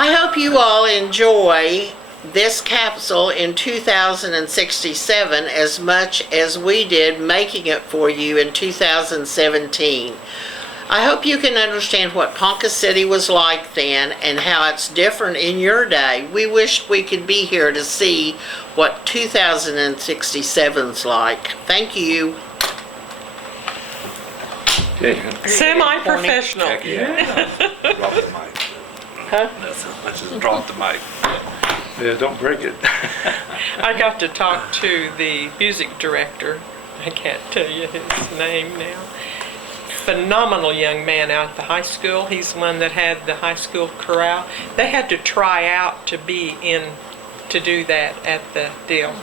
I hope you all enjoy this capsule in 2067 as much as we did making it for you in 2017. I hope you can understand what Ponca City was like then and how it's different in your day. We wished we could be here to see what 2067's like. Thank you. Semi-professional. Yeah. Drop the mic. Huh? Let's just drop the mic. Yeah, don't break it. I got to talk to the music director. I can't tell you his name now. Phenomenal young man out at the high school. He's the one that had the high school chorale. They had to try out to be in to do that at the deal.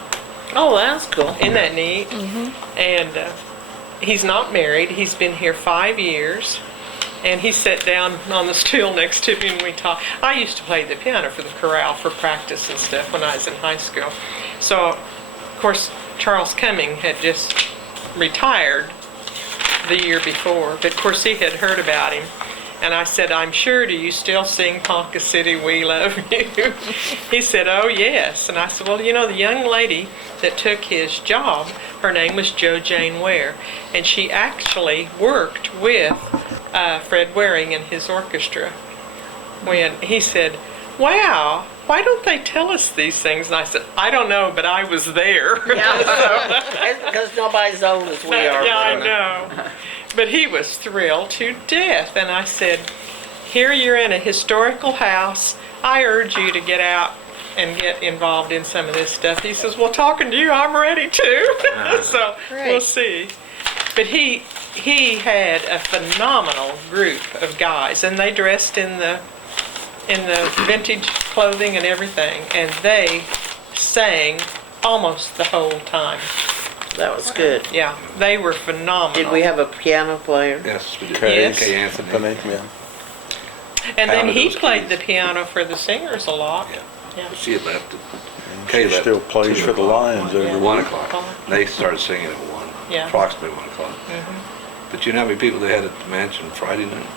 Oh, that's cool. Isn't that neat? Mm-hmm. And he's not married. He's been here 5 years. And he sat down on the stool next to me and we talked. I used to play the piano for the chorale for practice and stuff when I was in high school. So, of course, Charles Cumming had just retired the year before. But, of course, he had heard about him. And I said, I'm sure, do you still sing Ponca City, We Love You? He said, oh, yes. And I said, well, you know, the young lady that took his job, her name was Jo Jane Ware. And she actually worked with Fred Waring and his orchestra. When he said, wow, why don't they tell us these things? And I said, I don't know, but I was there. Yeah, because nobody's old as we are. Yeah, I know. But he was thrilled to death. And I said, here you're in a historical house. I urge you to get out and get involved in some of this stuff. He says, well, talking to you, I'm ready to. So we'll see. But he had a phenomenal group of guys, and they dressed in the vintage clothing and everything, and they sang almost the whole time. That was good. Yeah, they were phenomenal. Did we have a piano player? Yes, we did. Yes. Kay Anthony. And then he those played keys. the piano for the singers a lot. Yeah. Yeah. She had left it. She left still at plays 2 for the o'clock. Lions Yeah. every 1 week. o'clock. They started singing at 1, Yeah. approximately 1 o'clock. But you know how many people they had at the mansion Friday night?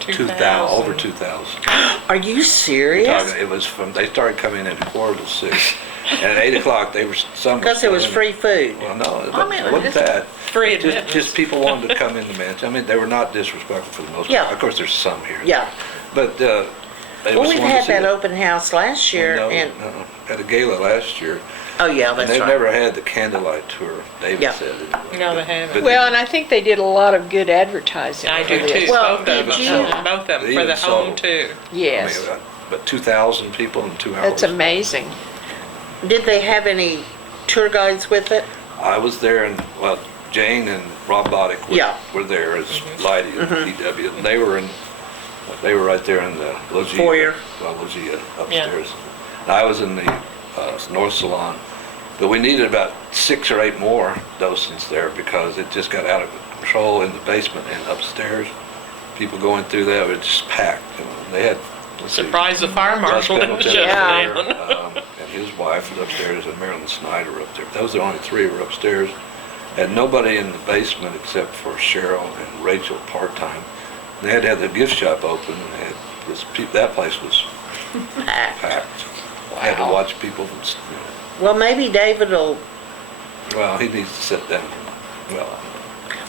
2,000, over 2,000. Are you serious? It was they started coming in at 5:45, and at 8 o'clock they were some. Because it was free food. Well, no, I mean, it wasn't that. Free admittance. Just people wanted to come in the mansion. I mean, they were not disrespectful for the most part. Yeah. Of course, there's some here. Yeah. But they Well, just we've wanted to had see that it. open house last year, No, and no. At a gala last year, oh yeah, and that's they've right. never had the candlelight tour. David Yeah. said it. No, they haven't. But Well, and I think they did a lot of good advertising. I for do this. too. Well, both did of them. you- Both of them They for even the home sold- too. Yes, I mean, but 2,000 people in 2 hours. that's amazing. Did they have any tour guides with it? I was there, and well, Jane and Rob Boddick were, Yeah. were there as Lighty and DW. And they were right there in the loggia. Foyer. Well, loggia upstairs. And I was in the north salon, but we needed about 6 or 8 more docents there because it just got out of control in the basement and upstairs. People going through that were just packed. You know, they had. let's see, Surprise the fire Russ marshal didn't Pendleton shut Yeah. was down. there, and his wife was upstairs, and Marilyn Snyder were up there. Those were the only 3 were upstairs. Had nobody in the basement except for Cheryl and Rachel part-time. They had to have the gift shop open, and they had that place was packed. I had to watch people, Well, maybe David will. well, he needs to sit down.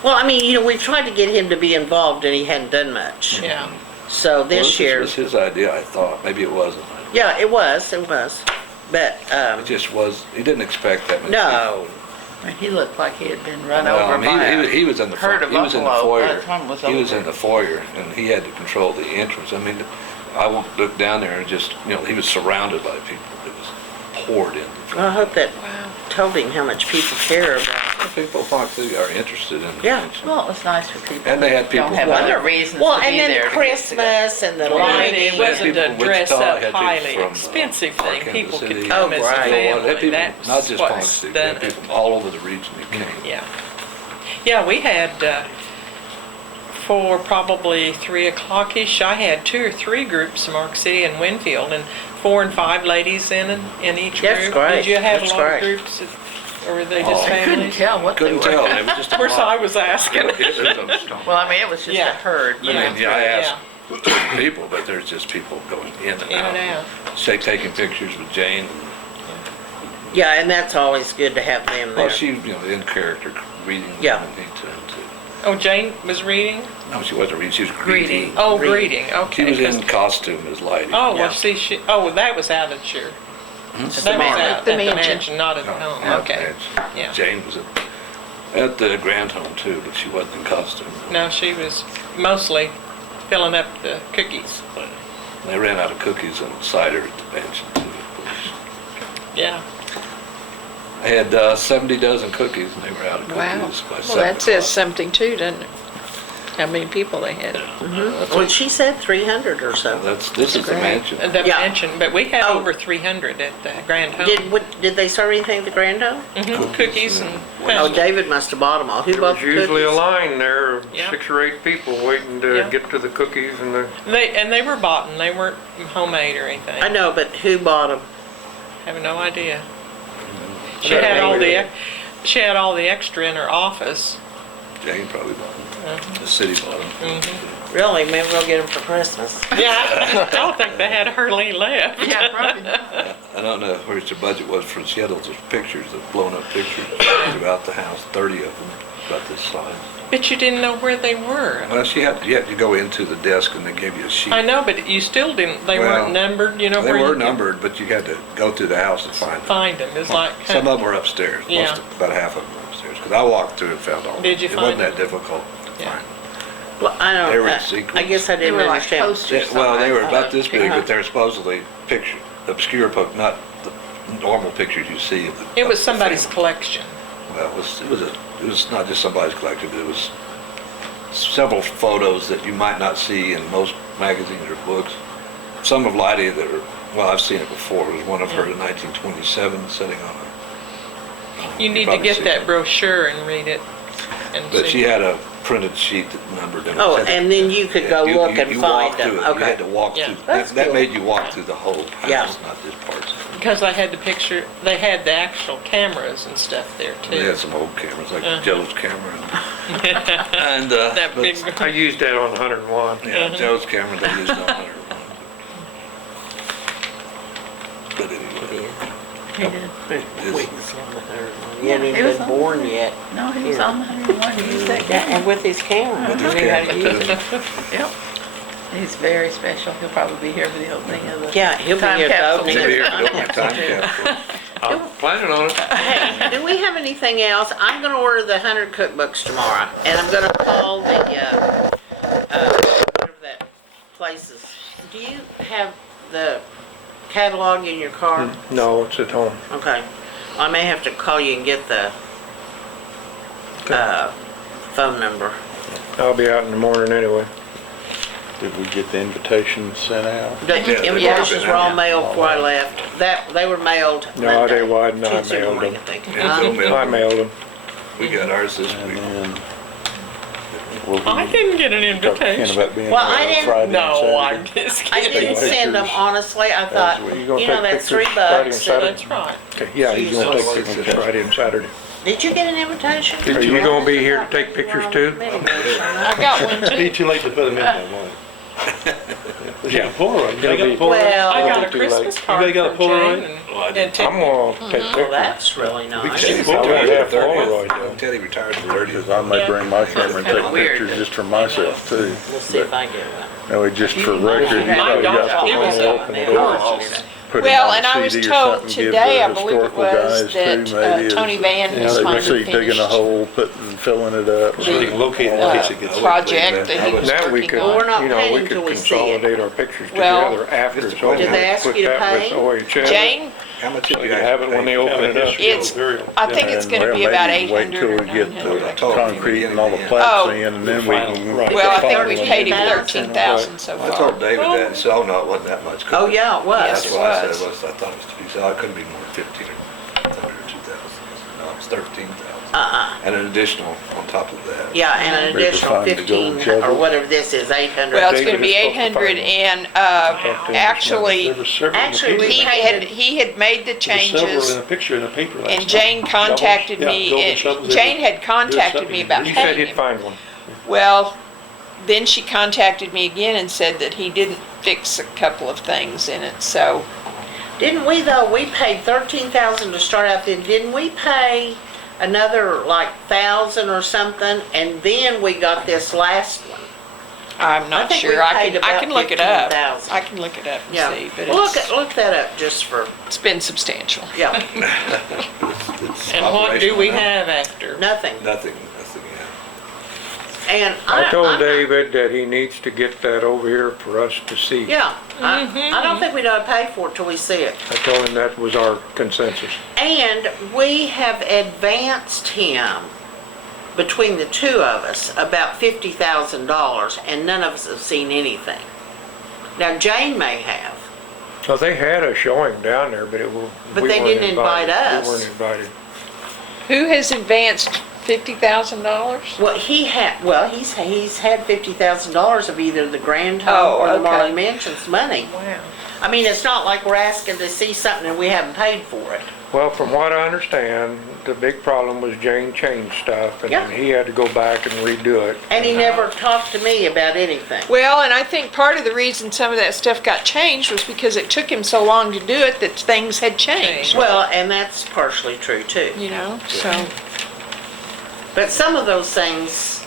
Well, I mean, we've tried to get him to be involved, and he hadn't done much. Yeah. So this year, was his idea, I thought. Maybe it wasn't. yeah, it was, but It just was, he didn't expect that many no. He looked like he had been run Well, over I mean, by he was in the herd front, of he was in the buffalo. foyer. That one was He was over. in the foyer, and he had to control the entrance. I mean, I won't look down there and just, he was surrounded by people. It was poured in. I hope that told him how much people care about. People of Ponca City are interested in the Yeah. mansion. Well, it was nice for people. And they had who people don't have from- other reasons Well, to and be then there. to get Christmas and the Well, lighting. it wasn't people a from dress Wichita, up had people highly from, expensive thing. Kansas People City. could come Oh, as right. a Had family. people, That's not just Ponca what's City, they had done people from all over the region that came. Yeah. Yeah, we had, for probably 3 o'clock-ish, I had 2 or 3 groups from Mark City and Winfield, and 4 and 5 ladies in each group. That's great. Did you have That's a lot great. of groups, or were they just Oh. I couldn't families? tell what Couldn't they were. tell, they were just a Of course, lot. I was asking. It was a- Well, I mean, it was just Yeah. a herd. I mean, I asked people, but there's just people going in and In and out. out. Taking pictures with Jane. Yeah, and that's always good to have them Well, there. she, in character, reading. Yeah. Too. Oh, Jane was reading? No, she wasn't reading, she was greeting. Oh, Greeting. greeting, okay. She was 'cause- in costume as Lady. Oh, Yeah. well, see, that was out at your, that was out mansion. at The the mansion. mansion, not at No, home, not okay. bad. Yeah. Jane was at the Grand Home too, but she wasn't in costume. No, she was mostly filling up the cookies. They ran out of cookies and cider at the mansion too, of course. Yeah. I had 70 dozen cookies and they were out of cookies Wow. by Well, 7 that says o'clock. something too, doesn't it? How many people they had. Well, she said 300 or so. This is the great. mansion. The Yeah. mansion, but we had Oh. over 300 at the Grand Home. Did they serve anything at the Grand Home? Cookies and Oh, pesto. David must have bought them all. Who There bought was the usually a cookies? line there of Yeah. 6 or 8 people waiting to Yeah. get to the cookies and the, They were bought and they weren't homemade or anything. I know, but who bought them? Have no idea. She That had all lady- the, she had all the extra in her office. Jane probably bought them. The city bought them. Really? Maybe we'll get them for Christmas. Yeah, I don't think they had hardly left. Yeah, probably. I don't know where the budget was for, she had all those pictures, the blown up pictures throughout the house, 30 of them, about this size. But you didn't know where they were. Well, you had to go into the desk and they gave you a sheet. I know, but you still didn't, they Well, weren't numbered, you know They where you were could numbered, but you had to go through the house and find them. find them. It's like, Some of them were upstairs, Yeah. about half of them were upstairs, because I walked through and found all of them. Did you It find wasn't that them? difficult to Yeah. find. Well, I don't. They were in I sequence. guess I They didn't were like understand. posters. Well, they were somewhere. about this big, but they're supposedly obscure, not the normal pictures you see of the. it was of the somebody's family. collection. Well, it was not just somebody's collection, but it was several photos that you might not see in most magazines or books. Some of Lydia that are, well, I've seen it before. It was one of her in 1927 sitting on a. You need to probably get see that it. brochure and read it. And But see. she had a printed sheet that numbered them. Oh, and then you could go You- look you- and you find walked through them. it. You Okay. had to walk Yeah. through, That's that cool. made you walk through the whole house, Yeah. not just parts. Because they had they had the actual cameras and stuff there They too. had some old cameras, like Uh-huh. Joe's camera. And, That but- big, I used that on 101. Yeah, Joe's camera, they used on 101. But anyway, He did. Wait, it's on the third one. He hadn't Yeah, even he was been on- born yet. No, he was on the 101. He used that Yeah, camera. and with his camera. with this He knew how to camera use it. too. Yep. He's very special. He'll probably be here for the opening of the. Yeah, he'll be Time here to capsule open too. Maybe it. here to open a time capsule. I'm planning on it. Hey, do we have anything else? I'm gonna order the 100 cookbooks tomorrow, and I'm gonna call the, whatever that place is. Do you have the catalog in your car? No, it's at home. Okay. I may have to call you and get the, phone number. I'll be out in the morning anyway. Did we get the invitation sent out? The they've invitations already were all been mailed before I left. They were mailed No, Monday. they wasn't. I Tuesday mailed morning, them. I think. Yeah, Joe mailed I them. mailed them. We got ours this And week. then we'll be I didn't get an talking to Ken invitation. about being Well, I there didn't- Friday and No, I'm Saturday. just I kidding. didn't send them, Pictures. honestly. I thought, Well, you gonna you know, take that's pictures $3. Friday and and- Saturday? That's right. Okay, yeah, he's gonna take pictures Friday and Saturday. Did you get an invitation? Are you gonna be here to take pictures too? I got one Be too. too late to put them in there, won't it? Yeah, Polaroid. You It'll got be- a Polaroid? Well, I got a too late. Christmas You card got a from Jane Polaroid? Well, I and didn't- I'm gonna take well, pictures. that's really nice. Teddy I won't retired have the 30th. Polaroid, though. Teddy retired the 30th. Because I may bring my camera and take weird. pictures just for myself too. We'll see if I get one. No, just for record, you My probably daughter, got to it was open it up. Put it Well, on and I was CD or told something, give today, the I believe it historical was, guys that too, maybe, Tony as- Van They has can finally see digging a finished hole, filling it up. So you can locate it in case it gets. project that he was Now we working could, Well, we're not on. you know, paying we until could we see it. consolidate our pictures Well, together after it's over. Did they ask Put you to that pay? with OHS. Jane, How much So did you you can have it when they open it up. It's- I think it's gonna be about Well, maybe wait 800 till or we get 900. the concrete and all the Oh. plats in, and then we can. Right. Well, I think we finally- paid him $13,000. 13,000 so I far. told David that, he said, oh, no, it wasn't that much. Oh, yeah, it was. Yes, That's it why I said was. it was, I thought it was, he said, oh, it couldn't be more than 15 or 100 or 2,000. No, it's 13,000. And an additional on top of that. Yeah, and an Ready to additional find the 15, gold or shovel. whatever this is, 800. Well, it's David gonna be is supposed to 800 find and, There actually, There was several in the Actually, paper. he had made the There was several changes. in a picture in the paper last night. And Jane contacted Shovels. Yeah, me, golden and shovels. Jane had contacted me about He said paying he'd him. find one. Well, then she contacted me again and said that he didn't fix a couple of things in it, so. Didn't we though, we paid 13,000 to start out then, didn't we pay another like 1,000 or something? And then we got this last one. I'm I not think we sure. I paid can about look it up. 15,000. I can look it up and Yeah, see, but look that up just for, it's been substantial. yeah, It's And what do we operational now. have after? nothing. Nothing, yeah. And I told I'm not- David that he needs to get that over here for us to see. Yeah, I don't think we ought to pay for it till we see it. I told him that was our consensus. And we have advanced him, between the two of us, about $50,000, and none of us have seen anything. Now, Jane may have. So they had a showing down there, but But we they weren't didn't invite invited. us. We weren't invited. Who has advanced $50,000? Well, he's had $50,000 of either the Grand Home Oh, or the okay. Marland Mansion's money. Wow. I mean, it's not like we're asking to see something and we haven't paid for it. Well, from what I understand, the big problem was Jane changed stuff, and Yeah. he had to go back and redo it. And he never talked to me about anything. Well, and I think part of the reason some of that stuff got changed was because it took him so long to do it that things had changed, Well, and that's partially true too. you know, so. But some of those things,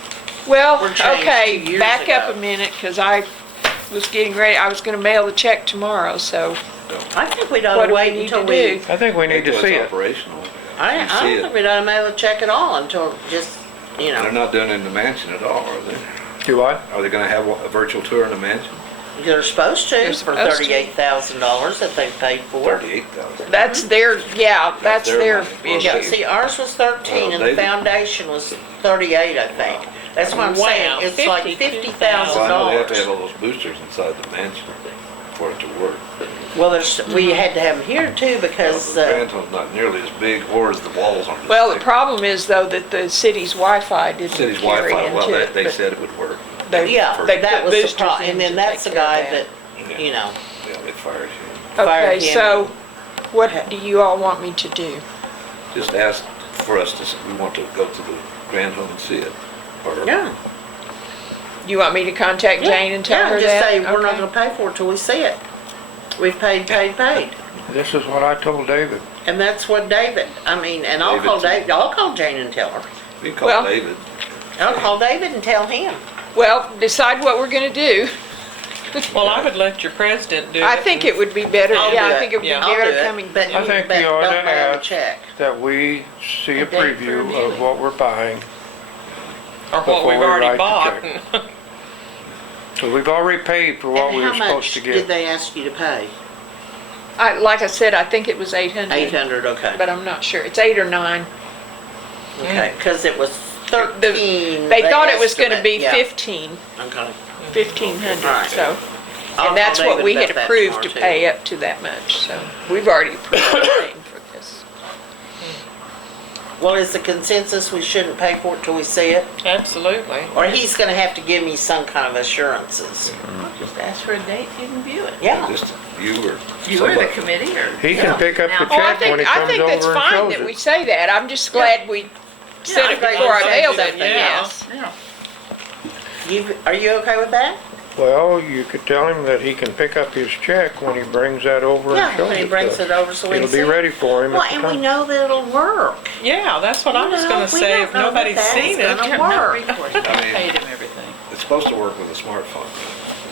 Well, Were changed 2 okay, years back up a ago. minute, because I was getting ready, I was gonna mail the check tomorrow, so I think we'd ought what to do we wait need until to we, do? I think we need to Until see it's it. operational. I You don't see think it. we'd ought to mail a check at all until just, you They're know, not doing it in the mansion at all, are they? Do I? Are they gonna have a virtual tour in the mansion? they're supposed to They're for supposed to. $38,000 that they've paid for. 38,000. That's their, yeah, that's their their money. Well, Yeah, issue. see, ours was 13 and the David- foundation was 38, I think. That's what I'm Wow, saying, it's like $52,000. Well, I know they have to have $50,000. all those boosters inside the mansion for it to work. Well, we had to have them here too because, The Grand Home's not nearly as big, or as the walls aren't as Well, the thick. problem is though that the city's Wi-Fi didn't City's carry Wi-Fi, well, into it, they but said it would work. they, yeah, they that put was the boosters problem. in And then to that's the take care guy of that, you know, Yeah, they fired him. fired Okay, him. so what do you all want me to do? Just ask for us to, we want to go to the Grand Home and see it. Or- Yeah. You want me to contact Jane and tell Yeah, her that? just say, we're not Okay. gonna pay for it till we see it. We've paid. This is what I told David. And that's what David, I mean, and I'll David call too. David, I'll call Jane and tell her. We can call Well- David. I'll call David and tell him. Well, decide what we're gonna do. Well, I would let your president do it. I think it would be better, I'll yeah, do I it. think it would be Yeah. I'll do better it, coming. but I think but you ought don't to mail a ask check. that we see a A date for a preview meeting. of what we're buying. Or what before we've we already write the bought. check. So we've already paid for what And we how were supposed much to did get. they ask you to pay? Like I said, I think it was 800. 800, okay. But I'm not sure, it's 8 or 9. Okay, because it was 13. They thought it was estimate, gonna be yeah. 15, Okay. 1,500, Alright. so. I'll And that's call what David we about had that approved to tomorrow, pay too. up to that much, so. We've already approved paying for this. Well, is the consensus we shouldn't pay for it till we see it? Absolutely. Or he's gonna have to give me some kind of assurances. Just ask for a date, you can view it. Yeah. Just you or You or the somebody. committee or. He can Yeah. pick up the Now- Oh, I check when he think, I comes think that's over and fine shows that we it. say that, I'm just glad we said Yeah, it I before I think mailed that's it, something, yes. Yeah. Are you okay with that? Well, you could tell him that he can pick up his check when he brings that over and Yeah, shows when he it brings to it us. over so we can It'll see be it. ready for him Well, at the and we time. know that it'll work. Yeah, that's what I was You gonna know, we say. don't If know that nobody's that's seen it. gonna Yeah, work. no recourse, we I mean- paid him everything. It's supposed to work with a smartphone.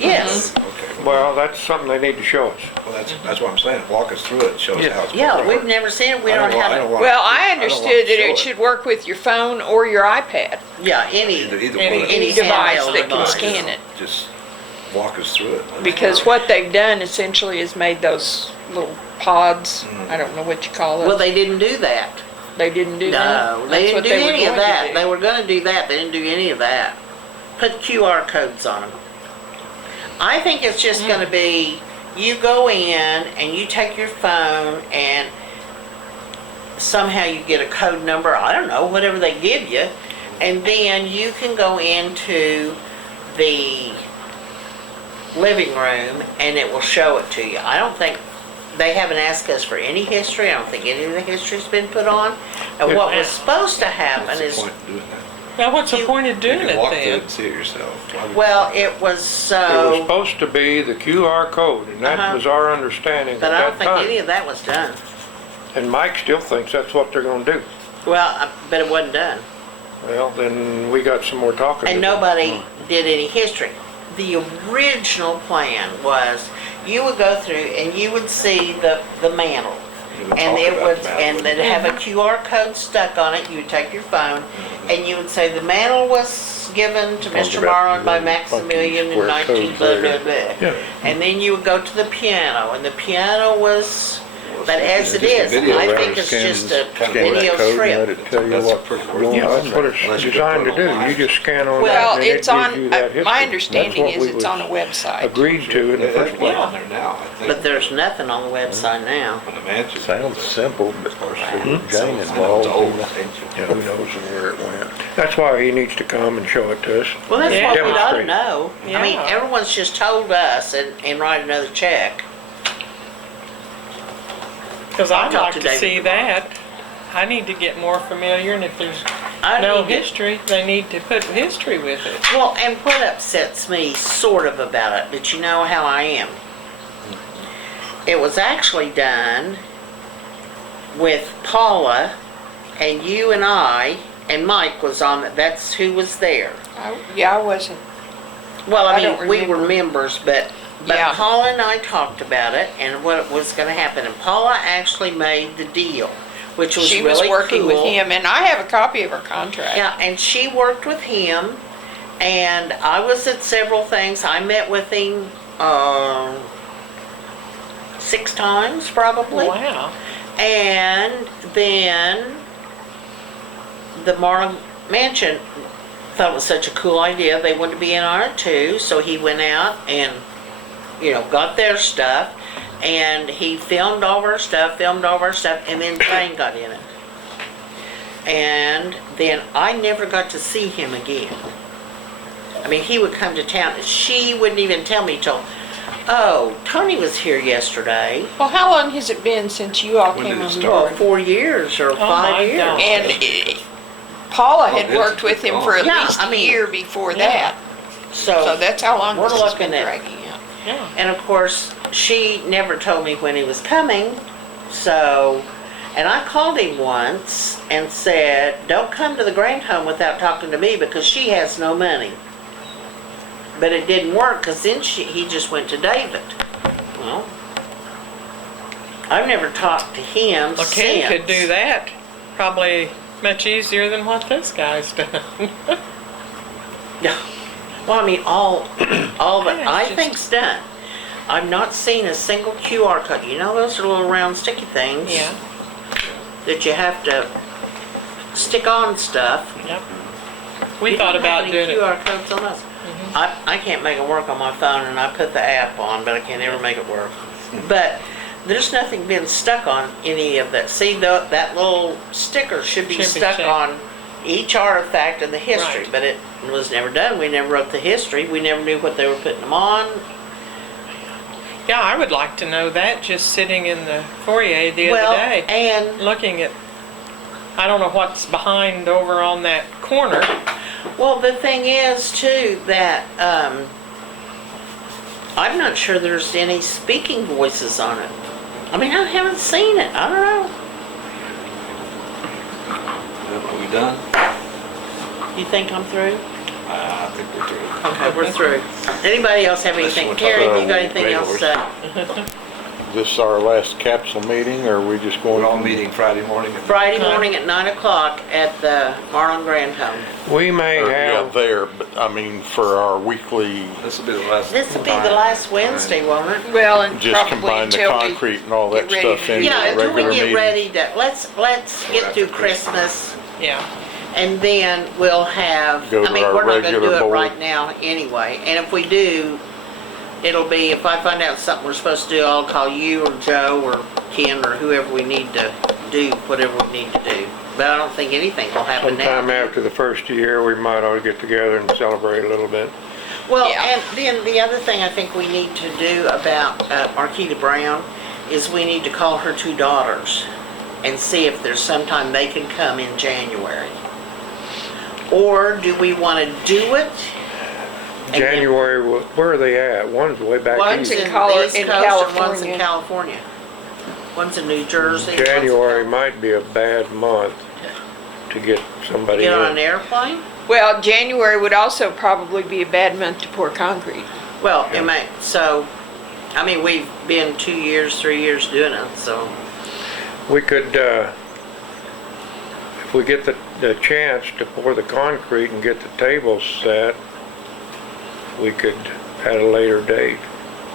Yes. Okay. Well, that's something they need to show us. Well, that's what I'm saying. Walk us through it and show us Yeah. how it's Yeah, supposed to we've work. never seen it. We I don't don't want- I have don't it. want- Well, I I don't want understood to that show it should work with your phone or your iPad, Yeah, any. Either Any- one. any handheld device that can device. scan it. Just walk us through it. Because what they've done essentially is made those little pods, I don't know what you call Well, it. they didn't do that. They didn't do that? No, they That's didn't what do they were any of going to that. do. They were gonna do that. They didn't do any of that. Put QR codes on them. I think it's just gonna be, you go in and you take your phone and somehow you get a code number, I don't know, whatever they give you, and then you can go into the living room and it will show it to you. I don't think, they haven't asked us for any history. I don't think any of the history's been put on. And what was supposed to happen What's the is point in doing that? Now, what's the You- point of You doing can it walk through it then? and see it yourself. Why would- Well, it was It was so, supposed to be the QR code, and that was our understanding at but I don't that think any time. of that was done. And Mike still thinks that's what they're gonna do. Well, but it wasn't done. Well, then we got some more talking to And do. nobody did any history. The original plan was you would go through and you would see the mantle. You would And talk it about would, the map, and wouldn't they'd you? have a QR code stuck on it. You would take your phone and you would say the mantle was given to Talk Mr. about Marland by the Maximilian in square 19 codes blah, blah, there. blah. Yeah. And then you would go to the piano and the piano was, but as it Just a is, video I around think it's Scan- just a scan that video code and let strip. it tell you That's what's pretty going Yeah, on that's what there. it's Unless you designed to put it do. online. You just scan on Well, that and it it's gives on, you that history. my That's understanding what is we it's was on a website. agreed to in the They first have place. one on there now, I think. But there's nothing on the website now. On the mansion. Sounds simple, but of course, there's I Jane know it's involved. old, and ain't you? Who knows where it went. That's why he needs to come and show it to us. Well, that's Yeah. what we ought to Demonstrate. know. I mean, Yeah. everyone's just told us and write another check. Because I'll I'd talk like to to David see tomorrow. that. I need to get more familiar, and if there's I no need to- history, they need to put history with it. Well, and what upsets me sort of about it, but you know how I am. It was actually done with Paula and you and I, and Mike was on it. That's who was there. Yeah, I wasn't. Well, I I don't mean, we were remember. members, but Yeah. Paula and I talked about it and what was going to happen. And Paula actually made the deal, which was She really was working with cool. him, and I have a copy of her contract. Yeah, and she worked with him, and I was at several things. I met with him 6 times probably. Wow. And then the Marland Mansion thought it was such a cool idea. They wanted to be in on it too, so he went out and, got their stuff. And he filmed all of our stuff, and then Jane got in it. And then I never got to see him again. I mean, he would come to town, and she wouldn't even tell me till, oh, Tony was here yesterday. Well, how long has it been since you all When came did it on start? Well, board? 4 years or 5 my years. God. And Paula had it's worked with him for at Yeah, least I a mean, year before yeah. that. So that's how long we're this has been looking at- dragging out. Yeah. And of course, she never told me when he was coming, so, and I called him once and said, don't come to the Grand Home without talking to me because she has no money. But it didn't work because then he just went to David. Well, I've never talked to him Well, since. Ken could do that probably much easier than what this guy's done. Yeah. Well, I mean, all of it, Yeah, I it's just- think's done. I've not seen a single QR code. You know those are little round sticky things? Yeah. That you have to stick on stuff. Yep. We thought about doing it. QR codes on us. I can't make it work on my phone, and I put the app on, but I can't ever make it work. But there's nothing been stuck on any of that. See, that little sticker should be Should be stuck checked. on each artifact and the history, Right. but it was never done. We never wrote the history. We never knew what they were putting them on. Yeah, I would like to know that just sitting in the foyer the Well, other day, and looking at, I don't know what's behind over on that corner. well, the thing is too that I'm not sure there's any speaking voices on it. I mean, I haven't seen it. I don't know. Are we done? You think I'm through? I think we're through. Okay, we're through. Anybody else have Unless you anything? wanna talk Terry, about you got anything else to say? This is our last capsule meeting, or are we just going? We're all meeting Friday morning. Friday morning at 9 o'clock at the Marland Grand Home. We may Yeah, have, there, but I mean, for our weekly, This will be the last. This will be the last Wednesday, won't it? Well, and just probably combine the until we concrete and all that get ready stuff to- into Yeah, the until we regular get meeting. ready to, let's get through Christmas. Yeah. And then we'll have, Go I to mean, our we're not gonna regular do it board. right now anyway. And if we do, it'll be, if I find out something we're supposed to do, I'll call you or Joe or Ken or whoever we need to do, whatever we need to do. But I don't think anything will happen sometime now. after the first of the year, we might ought to get together and celebrate a little bit. Well, Yeah. and then the other thing I think we need to do about Marquita Brown is we need to call her 2 daughters and see if there's sometime they can come in January. Or do we want to do it? and then- January, where are they at? One's way back One's east. in Colo- the East in Coast and one's in California. California. One's in New Jersey. one's in January California. might be a bad month to get somebody Get on an in. airplane? Well, January would also probably be a bad month to pour concrete. Well, it may, so, I mean, we've been 2 years, 3 years doing it, so. We could, if we get the chance to pour the concrete and get the tables set, we could at a later date,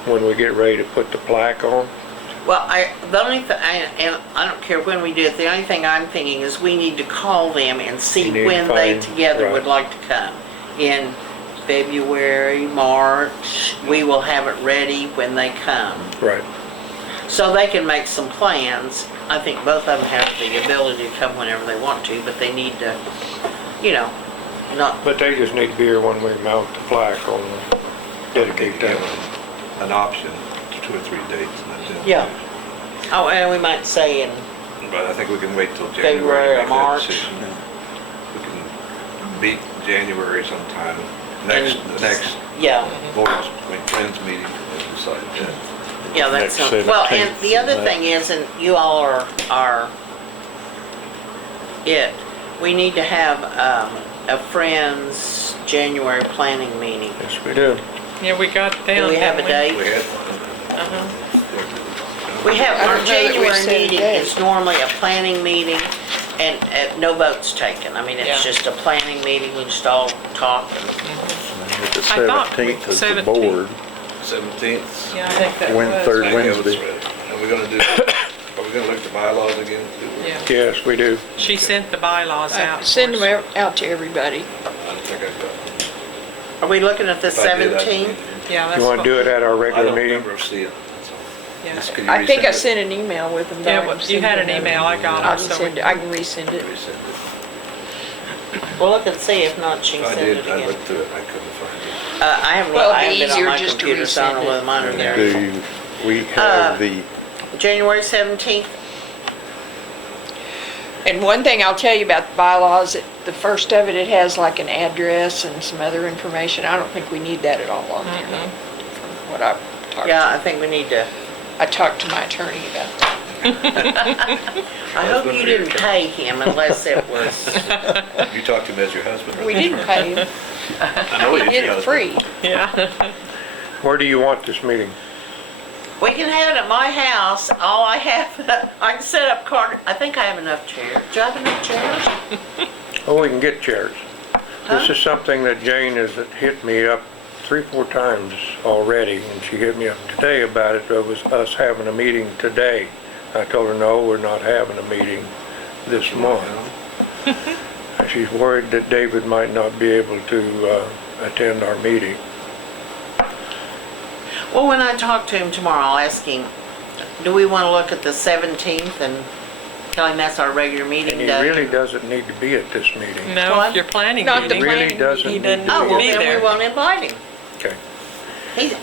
when we get ready to put the plaque on. Well, the only thing, and I don't care when we do it, the only thing I'm thinking is we need to call them and see You need to when they find- together would right. like to come. In February, March, we will have it ready when they come. Right. So they can make some plans. I think both of them have the ability to come whenever they want to, but they need to, you know, not, But they just need to be here when we mount the plaque on the dedicate Give that. them an option, 2 or 3 dates, and that's it. yeah. Oh, and we might say in, But I think we can wait till February January or to make that March. decision. We can meet January sometime, next, And- the next yeah, boards, friends meeting, and decide that. yeah, that's, Next well, and 17th the other and thing is, and you all are it, we need to have, a friends January planning meeting. Yes, we do. Yeah, we got it down. Do we have a didn't date? We had Uh-huh. We have, I don't our know that we January set a meeting date. is normally a planning meeting and no votes taken. I mean, it's Yeah. just a planning meeting, we just all talk and The I thought 17th is the 17th. board. 17th. Yeah, I think that When was. third That gives us Wednesday. ready. Are we gonna do, are we gonna look at the bylaws again? Yeah. Yes, we do. She sent the bylaws out. Send for us. them out to everybody. I don't think I got it. Are we looking at the If I did, I 17th? Yeah, that's You want to do it at our I regular don't meeting? remember seeing it. That's all. Yeah. Just could you I think I resend it? sent an email with them. Yeah, but well, I you had an sent it. email, I got I it, can so. send it, I can resend it. Resend it. Well, look and see, if not, she I can send did, it I again. looked through it, I couldn't find it. I haven't, Well, I it'd be haven't been on easier my just to computer, so I don't know resend whether mine are there. Do we have the, January 17th? And one thing I'll tell you about the bylaws, the first of it, it has like an address and some other information. I don't think we need that at all on there. From what I talked Yeah, to. I think we need to, I talked to my attorney about that. I hope you didn't pay him unless it was, You talked to him as your husband? or- We didn't pay him. I know He he's did your it husband. free. Yeah. Where do you want this meeting? we can have it at my house. All I have, I can set up I think I have enough chairs. Do I have enough chairs? Oh, we can get chairs. This Huh? is something that Jane has hit me up 3, 4 times already, and she hit me up today about it. It was us having a meeting today. I told her, no, we're not having a meeting this month. She's worried that David might not be able to attend our meeting. Well, when I talk to him tomorrow, I'll ask him, do we want to look at the 17th and tell him that's our regular meeting And he day? really doesn't need to be at this meeting. No, What? if you're planning Not the meeting. Really planning doesn't He need doesn't to Oh, be well, be at- then there. we won't invite him. Okay.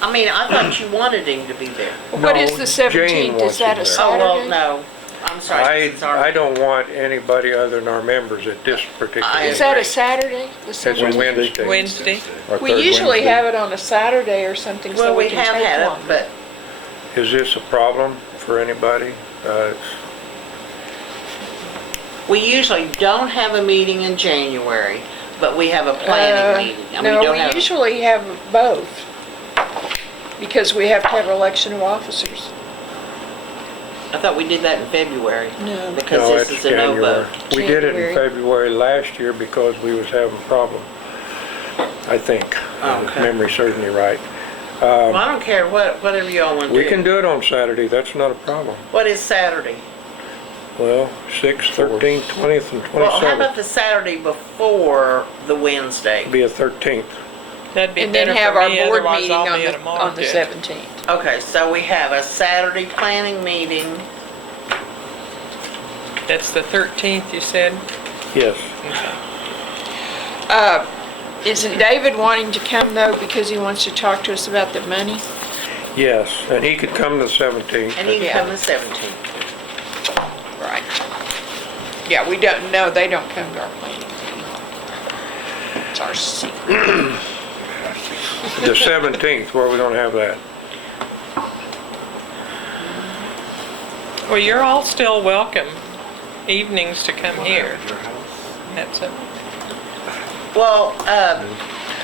I mean, I thought you wanted him to be there. What No, is the Jane 17th? wants Is that you a there. Oh, well, Saturday? no, I'm sorry. I it's our- don't want anybody other than our members at this particular I- Is meeting. that a Saturday? The It's a 17th? Wednesday. Wednesday. our We third usually Wednesday? have it on a Saturday or something Well, so we we can have take had it, one. but Is this a problem for anybody? we usually don't have a meeting in January, but we have a planning meeting. I mean, No, don't we have. usually have both. Because we have to have election of officers. I thought we did that in February. No. Because No, this it's is a no January. vote. We did it in January. February last year because we was having a problem, I think. Oh, okay. Memory serves me right. Well, I don't care whatever y'all want to do. We can do it on Saturday, that's not a problem. What is Saturday? Well, 6th, 13th, 20th, and Well, how about 27th. the Saturday before the Wednesday? Be a 13th. That'd be And then better have for our me, board otherwise meeting I'll on be at a on the market. 17th. Okay, so we have a Saturday planning meeting. That's the 13th, you said? Yes. Isn't David wanting to come though because he wants to talk to us about the money? Yes, and he could come the 17th. And he can Yeah. come the 17th. Right. Yeah, we don't, no, they don't come to our planning. That's our secret. The 17th, where are we gonna have that? Well, you're all still welcome evenings to come here. That's it. Well,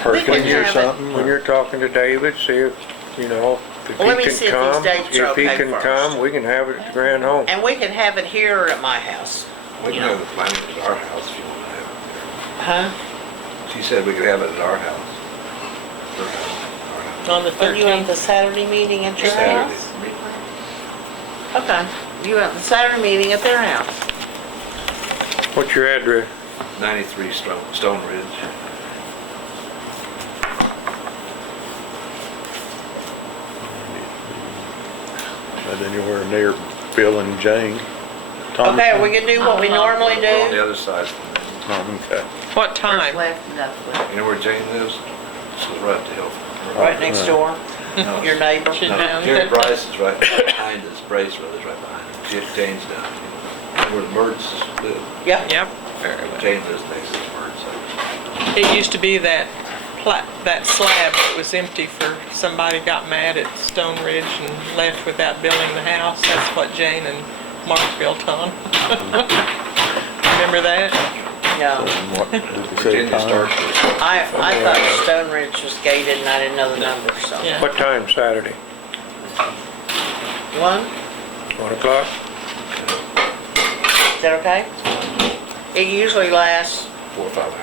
Hurricanes or have it. something? When you're talking to David, see if, you know, if Well, let me he see can if these come. dates are If he okay can first. come, we can have it at the Grand Home. and we can have it here or at my house. We can have the planning at our house if you want to have it Huh? there. She said we could have it at our house. Her house, our house. On the Or you want 13th. the Saturday meeting at your Saturday. house? Okay. You want the Saturday meeting at their house? What's your address? 93 Stone Ridge. Not anywhere near Bill and Jane. Okay, we can do what we normally We're on the do. other side from them. Oh, okay. What First time? left and that's left. You know where Jane lives? This is right up the hill. Right next door, No, your neighbor. She's no, down Jerry there. Bryce is right behind us. Brace Brothers right behind us. Jane's down here. Where the Mertz live. Yeah. Yep. Very well. Jane lives next to the Mertz. It used to be that that slab that was empty for somebody got mad at Stone Ridge and left without building the house. That's what Jane and Mark built on. Remember that? No. And what did they say Virginia time? starts with. I thought Stone Ridge was gated and I didn't know the number, so. Yeah. What time Saturday? 1? 1 o'clock? Is that okay? It usually lasts. 4 or 5 hours.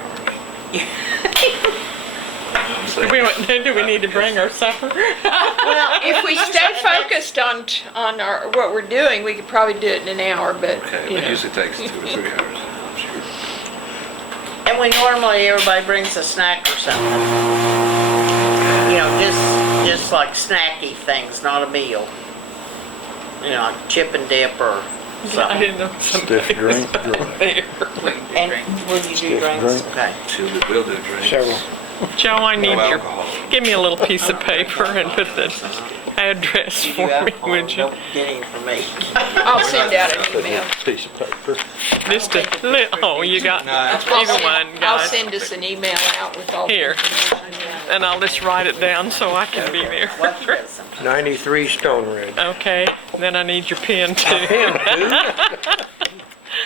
Do we need to bring our supper? Well, If we stay focused on what we're doing, we could probably do it in an hour, but, Okay, you but it know. usually takes 2 or 3 hours, I'm sure. And we normally, everybody brings a snack or something. You know, just like snacky things, not a meal. You know, like chip and dip or I something. didn't know somebody Stiff was drink. back there. And will you do Stiff drinks? drink. Okay. We'll do drinks. Several. Joe, I need No your, alcohol. give me a little piece of paper and put the address You for do me, alcohol, would you? don't get any from me. I'll send out an email. Piece of paper. Just a oh, you got No, either one, I'll guys. send us an email out with all the Here. information. And I'll just write it down so I can be there. Well, he does sometimes. 93 Stone Ridge. Okay, then I need your pen too.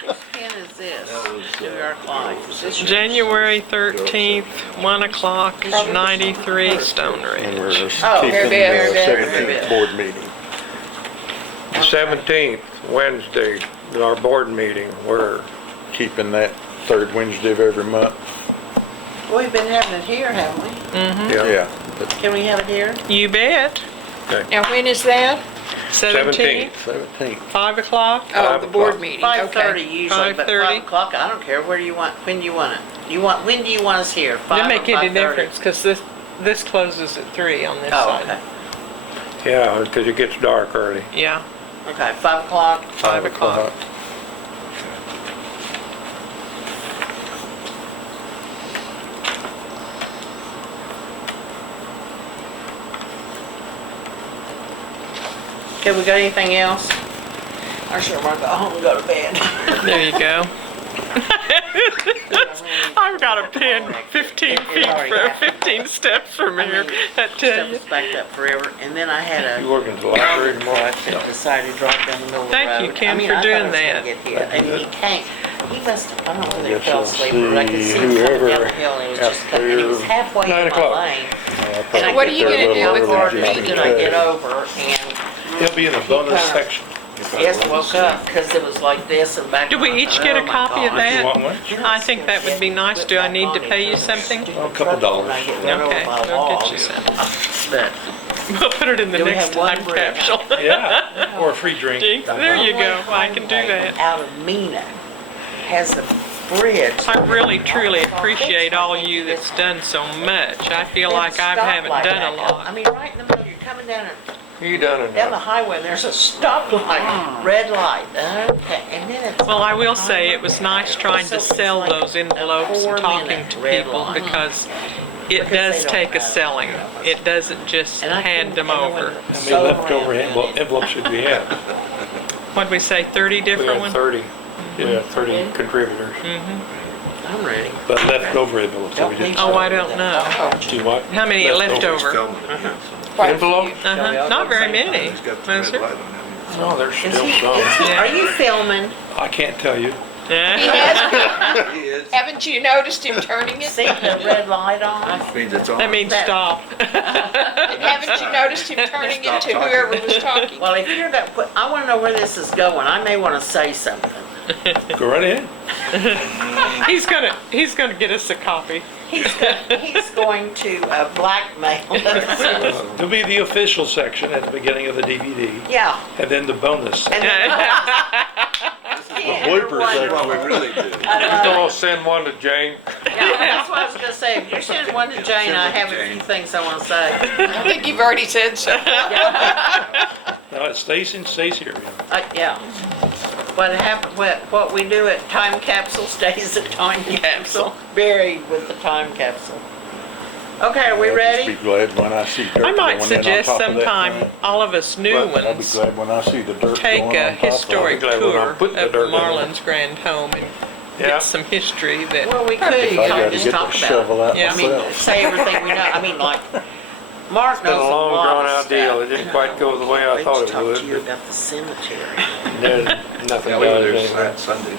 Whose pen is this? That was, To our clients. Is this yours? January 13th, 1 o'clock, 93 Stone And we're Ridge. Oh, keeping very the good, very 17th good. board meeting. The 17th, Wednesday, our board meeting, we're Keeping that third Wednesday of every month. We've been having it here, haven't we? Yeah. But Can we have it here? You bet. Now, when is that? 17th, 17th. 5 o'clock. Oh, the board o'clock. meeting, 5:30 okay. usually, but 5:30. 5 o'clock, I don't care. Where do you want, when do you want it? When do you want us here? 5 Doesn't or make any 5:30? difference, because this closes at 3 on this Oh, side. okay. Yeah, because it gets dark early. Yeah, Okay, 5 o'clock. 5 o'clock. Okay, we got anything else? I sure want to go home and go to bed. There you go. I've got a pin 15 feet, 15 steps from here. That tell Stuff you. was backed up forever, and then I had You a working at the library tomorrow? that decided to drive down the middle of the road. Thank you, Ken, I mean, for I thought doing I was gonna that. get hit, and he came. He must have, I don't know whether he Guess fell you'll asleep or I could see see him coming whoever down the hill, and he was out just coming, and he was there, halfway 9 in o'clock. my lane. I'll And probably I What are get you there a gonna little do with early hard board just beat in that I meeting? get case. over, and He'll be in a bonus section. yes, woke up, because it was like this and back. Do we each get a Oh my copy of God. that? You want one? I think that would be nice. Do I need to pay you something? A couple dollars. Okay, we'll get you some. But We'll put it in the Do we next have one time bread? capsule. Yeah, or a free drink. Gee, there you go. I can do that. out of Mina has a bridge. I really, truly appreciate all you that's done so much. I feel like I haven't done a I lot. mean, right in the middle, you're coming down You done it down the now. highway, and there's a stoplight, red light. Okay, and then it's. Well, I will say it was nice trying to sell those envelopes and talking to people because it does take a selling. It doesn't just And I hand them couldn't- and over. then when How it many was leftover so around, envelopes should we have? What'd we say, 30 We different had ones? 30, yeah, 30 contributors. I'm ready. But leftover envelopes, so we Don't didn't. leave Oh, I don't know. Do what? How many are left He's over? filming it again, so- Quite a Envelope? few. Not very many. He's got the Was red there? light on him. No, there's Is still he, some. are you filming? I can't tell you. He Yeah. has, He is. haven't you noticed him turning it? See the red light on? Means it's on. That means That- stop. Haven't you noticed him turning it to whoever was talking? Well, if you're gonna put, I wanna know where this is going. I may wanna say something. Go right ahead. He's gonna get us a copy. He's going to blackmail us. There'll be the official section at the beginning of the DVD, Yeah. and then the bonus And section. then blooper section. What we really do. Don't send one to Jane. Yeah, that's what I was gonna say. If you're sending one to Jane, I have a few things I wanna say. I think you've already said so. No, it stays here. Yeah. What happened, what we do at Time Capsule stays at Time Capsule, buried with the Time Capsule. Okay, are we I'll just be ready? glad when I see dirt I might going in on suggest top of that sometime thing. all of us new But I'll be ones glad when I see the dirt take going a on top of it. historic glad when I'm tour putting the of dirt in. Marland's grand home and Yeah. get some history that. Well, we could, I gotta just get talk the about shovel it. out Yeah. I mean, myself. say everything we know. I mean, like, Mark Been a knows a long, lot of drawn-out deal. stuff. It didn't quite go the way I Wait thought to it talk would, to you but- about the cemetery. There's nothing Yeah, we were there does anyway. Sunday.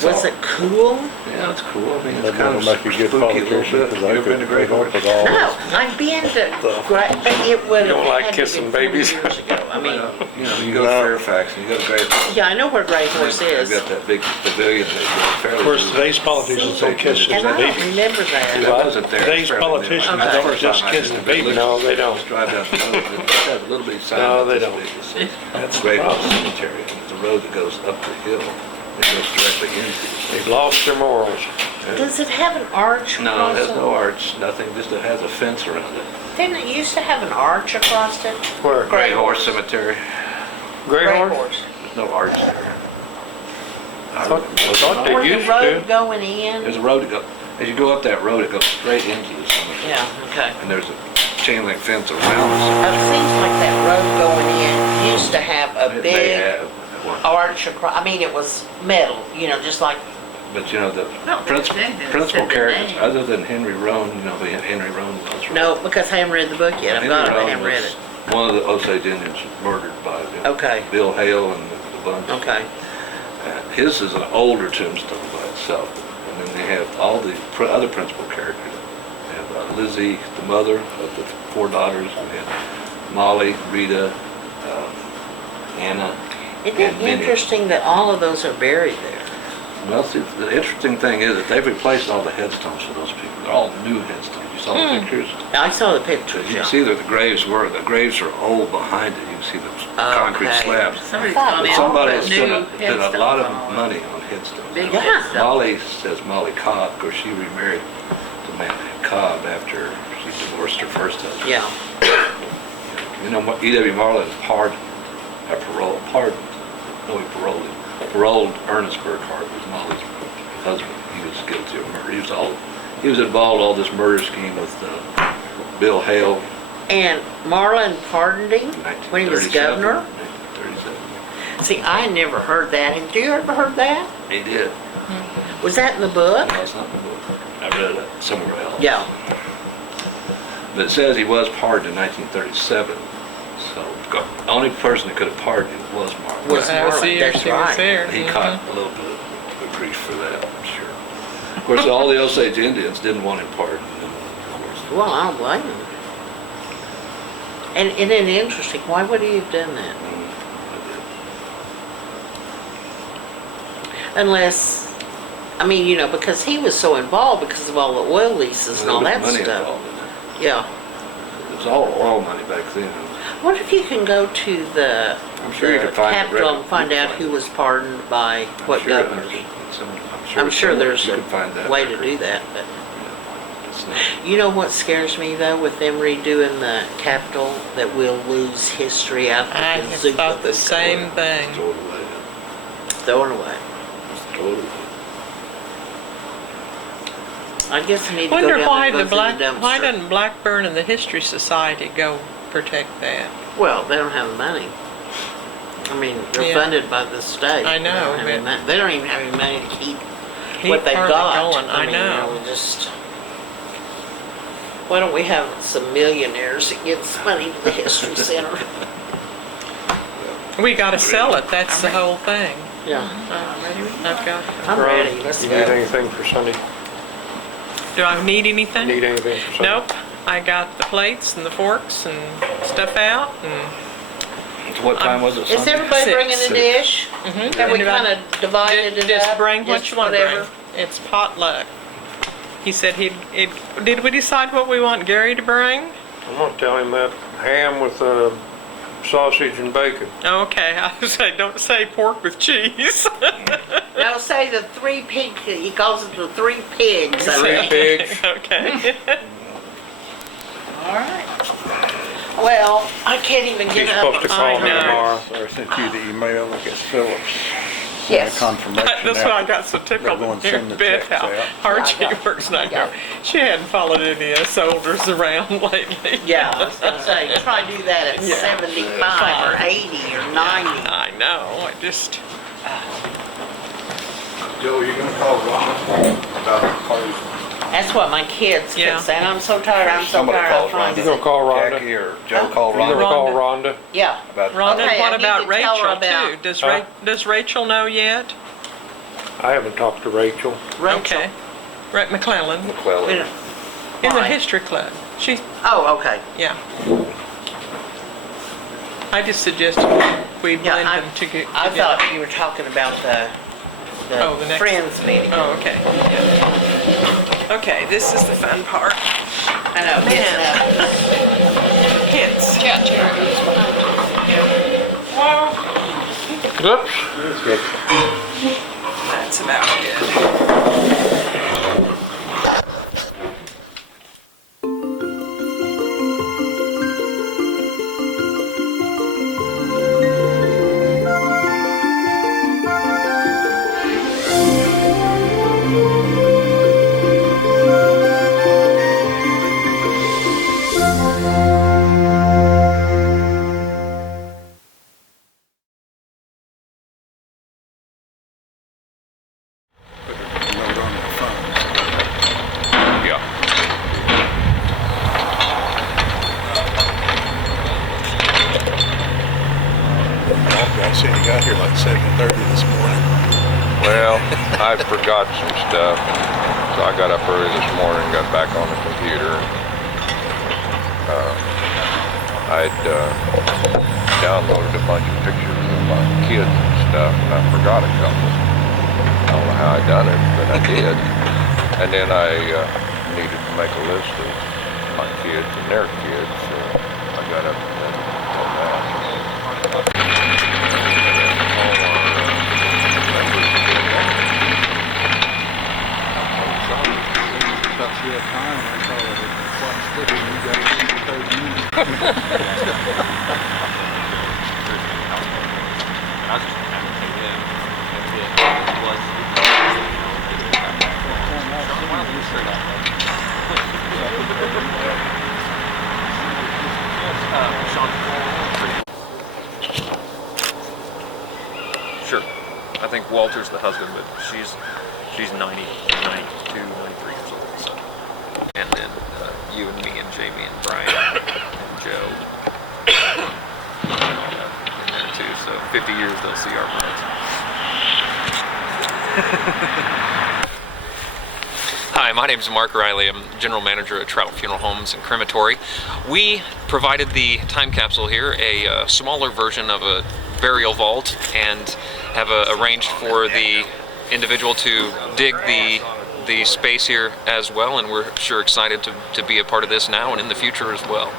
Was it cool? Yeah, it's cool. I mean, it's That kind will of make a good spooky a little politician, bit. because You I ever been to couldn't Great put up Horse? with all No, this. I've been to, it would You don't have like had to kissing been 40 babies? years ago. I mean, You know, you go to No. Fairfax and you go to Great Horse. yeah, I know where Great Horse They've is. got that big pavilion that goes fairly. Of course, new. today's politicians don't kiss And their I don't babies. remember I that. wasn't there. Today's It's fairly new. politicians That's the don't first just time I kiss seen the it. baby. No, they don't. Just drive down the road. It has a little bitty sign. No, they this don't. big that says, That's the Great Horse problem. Cemetery. And it's a road that goes up the hill. It goes directly into. They've lost their morals. Does it have an arch No, across it has it? no arch, nothing, just it has a fence around it. Didn't it used to have an arch across it? Where? Great Horse Cemetery, Great Horse? there's no arch there. I thought they Where the used to. road going in? There's a road to go, as you go up that road, it goes straight into the cemetery. Yeah, okay. And there's a chain link fence around It seems like that road going in used to have the a cemetery. They big have, at one- arch across, I mean, it was metal, you know, just like, but you know, the No, principal, they didn't principal say the characters, name. other than Henry Roan, you know who Henry Roan was. right? no, because I haven't read the book yet. I've got it, but I haven't read it. One of the Osage Indians murdered by Okay. Bill Hale and the bunch. Okay. His is an older tombstone by itself, and then they have all the other principal characters. They have Lizzie, the mother of the 4 daughters, and they have Molly, Rita, Anna. Isn't and it Minnie. interesting that all of those are buried there? Well, see, the interesting thing is that they've replaced all the headstones for those people. They're all new headstones. You saw the pictures? I saw the pictures, You yeah. can see that the graves were. The graves are old behind it. You can see those concrete Okay. slabs. Somebody's I thought gone in. Somebody and has put spent new a lot of headstones on. money on headstones. Big Yeah. headstones. Molly says Molly Cobb, of course, she remarried the man named Cobb after she divorced her first husband. Yeah. You know, E.W. Marland pardoned, he paroled Ernest Burkhart, was Molly's husband. He was guilty of murder. He was involved in all this murder scheme with Bill Hale And Marland pardoned him in when he was 1937. governor? 1937. See, I never heard that. Have you ever heard that? He did. Was that in the book? No, it's not in the book. I read it somewhere else. Yeah. But it says he was pardoned in 1937. So the only person that could have pardoned him was Marland. Was That was the Marland, year that's she was right. there. He caught a little bit of grief for that, I'm sure. Of course, all the Osage Indians didn't want him pardoned. Of course. Well, I don't blame him. And isn't it interesting? Why would he have done that? Unless, I mean, you know, because he was so involved because of all the oil leases and all There that was money stuff. involved in it. Yeah. It was all oil money back then. What if you can go to the I'm sure you could find the Capitol and record. find You out could who find was pardoned by I'm what sure governors? I'm sure there's you could find a that way to record. do that, but It's not- you know what scares me though with them redoing the Capitol, that we'll lose history out I the have bazooka. thought the same thing. Throw it away. Throw it away. Just throw it away. I guess we need to go Wonder down why there and the go through the Black, why dumpster. doesn't Blackburn and the History Society go protect that? Well, they don't have the money. I mean, they're Yeah. funded by the state. I know, They don't have any but- money. They don't even have any money to keep keep what they hardly got. going. I mean, know. Just why don't we have some millionaires that give money to the History Center? We got to sell it. That's the whole thing. Yeah, I've got. I'm ready. Let's You go. need anything for Sunday? Do I need anything? Need anything for Sunday? Nope. I got the plates and the forks and stuff out, and What time was it Is Sunday? everybody 6. bringing a dish? Have we kind of divided it just up? bring what Just you want to bring. whatever? It's potluck. He said did we decide what we want Gary to bring? I'm gonna tell him that ham with sausage and bacon. Okay, I was say don't say pork with cheese. No, say the 3 pig. He calls it the 3 pigs. I 3 think. pigs. Okay. All right. Well, I can't even He's get supposed up. to call me know. tomorrow. So I sent you the email, I guess Phillips. Yes. Confirmation. That's why I out. got so They're tickled going in to here send the Beth checks how out. hard I she got it. works, and I I know got it. she hadn't followed any of us soldiers around lately. Yeah, I was gonna say, try to do that at Yeah. 75 or 80 or 90. I know. I just. Joe, you gonna call Ron about the closing? That's what my kids Yeah. kept saying. I'm so tired. I'm so Somebody tired. calls I'm trying You to. gonna call Rhonda? Jackie or Joe call You gonna Rhonda call Rhonda. Rhonda? Yeah. about Rhonda, Okay, what I need about to tell her Rachel about- too? Huh? Does Rachel know yet? I haven't talked to Rachel. Rachel. Okay. Right, McClellan McClellan. in the Why? history club. She's Oh, okay. yeah. I just suggested we Yeah, blend I, them together. I thought you were talking about the Oh, the next- Friends meeting. Oh, okay. Yeah. Okay, this is the fun part. I know. Man. It's, Hits. Yeah, Terry's behind you. Oops. That's about good. Note on the phone. Yeah. I seen you got here like 7:30 this morning. Well, I forgot some stuff, so I got up early this morning and got back on the computer. I'd downloaded a bunch of pictures of my kids and stuff, and I forgot a couple. I don't know how I done it, but I did. And then I needed to make a list of my kids and their kids, so I got up and done that. About to be a time I saw it at Flat City and you got it in 30 minutes. Sure. I think Walter's the husband, but she's 90, 92, 93 years old. So. And then you and me and Jamie and Brian and Joe in there too. So 50 years they'll see our brides. Hi, my name is Mark Riley. I'm General Manager at Trout Funeral Homes and Crematory. We provided the time capsule here, a smaller version of a burial vault, and have arranged for the individual to dig the space here as well, and we're sure excited to be a part of this now and in the future as well.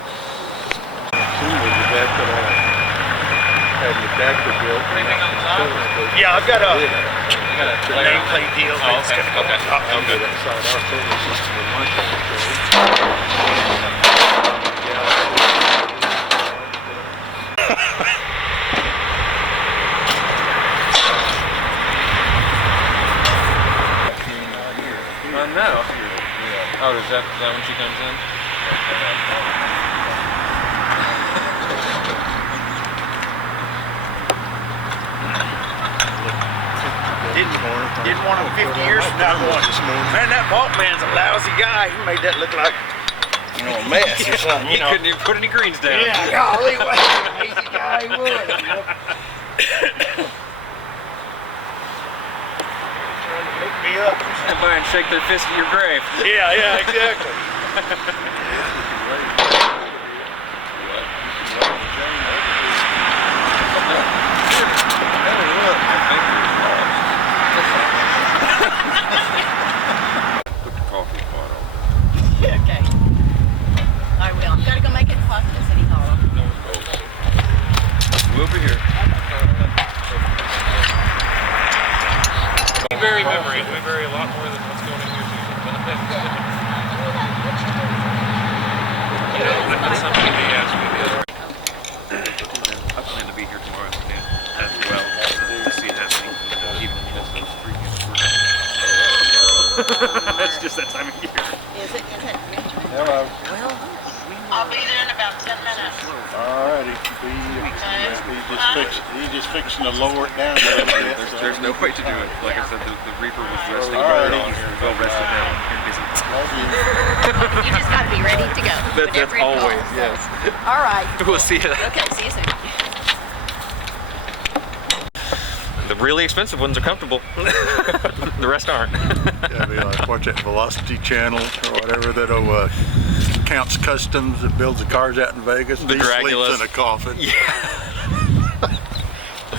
Yeah, I've got a nameplate deal. Oh, okay. Oh, good. No. Oh, is that when she comes in? Didn't want them 50 years from Now going, man, that vault man's a lousy guy. He made that look like, you know, a mess or something. He couldn't even put any greens down. Yeah, golly, what a lazy guy he was. Trying to pick me up. Stand by and shake their fist at your grave. Yeah, exactly. Put the coffee pot on. Okay. I will. Gotta go make it coffee to City Hall. We'll be here. We vary memories. We vary a lot more than what's going on here too. You know, that's something they asked me the other I plan to be here tomorrow as well. To see it happening, even if those 3 kids. That's just that time of year. Is it? Hello. Well, I'll be there in about 10 minutes. Alrighty. He's just fixing to lower it down a little bit. There's no way to do it. Like I said, the Reaper was resting Alrighty. right on. Well rested now and busy. You just gotta be ready to go. That's whenever it calls. always, yes. All right. We'll see you. Okay, see you soon. The really expensive ones are comfortable. The rest aren't. Yeah, be like watch that Velocity channel or whatever that Counts Customs that builds the cars out in Vegas. The He Dragulas. sleeps in a coffin. Yeah.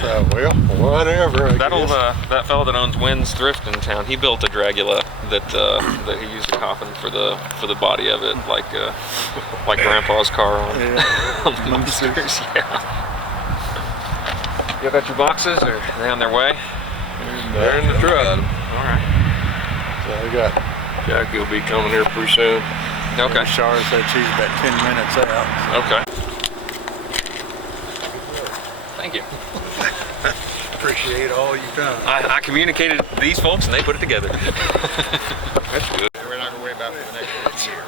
So, well, whatever. I That old guess. that fellow that owns Wynn's Thrift in town, he built a Dragula that he used a coffin for the body of it, like Grandpa's car on, Yeah. on the Munsters. Yeah. You got your boxes, or are they on their way? They're in the truck. All right. So I got Jackie will be coming here pretty soon. Okay. Shara said she's about 10 minutes out. Okay. Thank you. Appreciate all you've done. I communicated to these folks, and they put it together. That's good. We're not gonna worry about it for the next 2 years.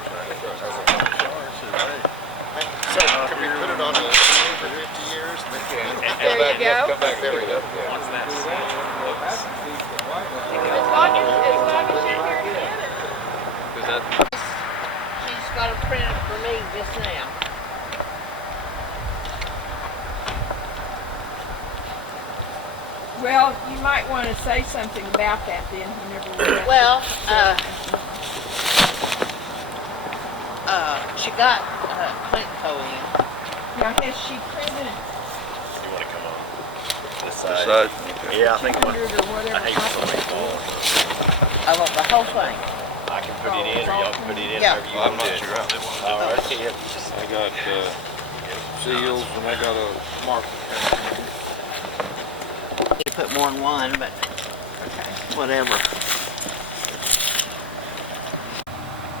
So, can we put it on the for 50 years? There you go. Come back. There we go. As long as you're here to get it. Is that? She's got a print for me just now. Well, you might want to say something about that then, whenever we're. Well, she got Clinton in. Now, has she printed You want to come on this This side? side? Yeah, I think what, 100 or whatever? I hate somebody falling. I want the whole thing. I can put it in, or y'all can put it in, Yeah. wherever you I'm want not to. sure how they want to do All it. right, yeah. I got seals and I got a marker. You put more than one, but whatever.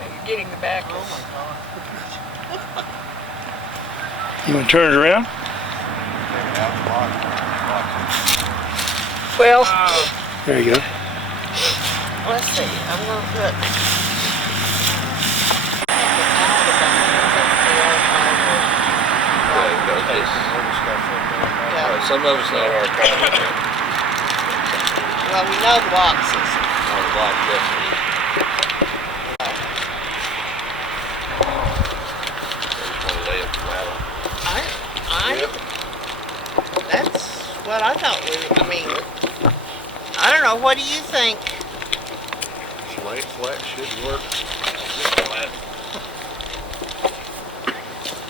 You're getting the back. Oh my God. You want to turn it around? Well, There you go. Let's see, I'm gonna put. Yeah, Some of it's not our comment. well, we know the boxes. Our block definitely. I just want to lay it flat on. That's what I thought I mean, I don't know, what do you think? Flat should work.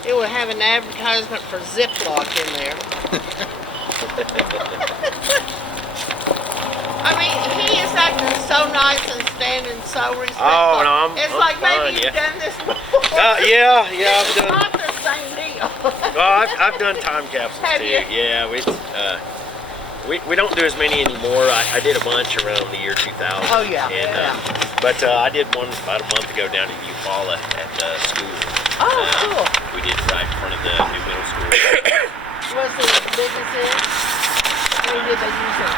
It would have an advertisement for Ziploc in there. I mean, he is acting so nice and standing so respectful. Oh, no, It's I'm like fine, maybe you've yeah. done this before. Yeah, I've It's done. not the same deal. Well, I've done time capsules Have too. you? Yeah, we don't do as many anymore. I did a bunch around the year 2000. Oh, yeah, And, yeah. But I did one about a month ago down in Eufaula at the school. Oh, cool. We did right in front of the new middle school. Was it as big as this? Or did they use it?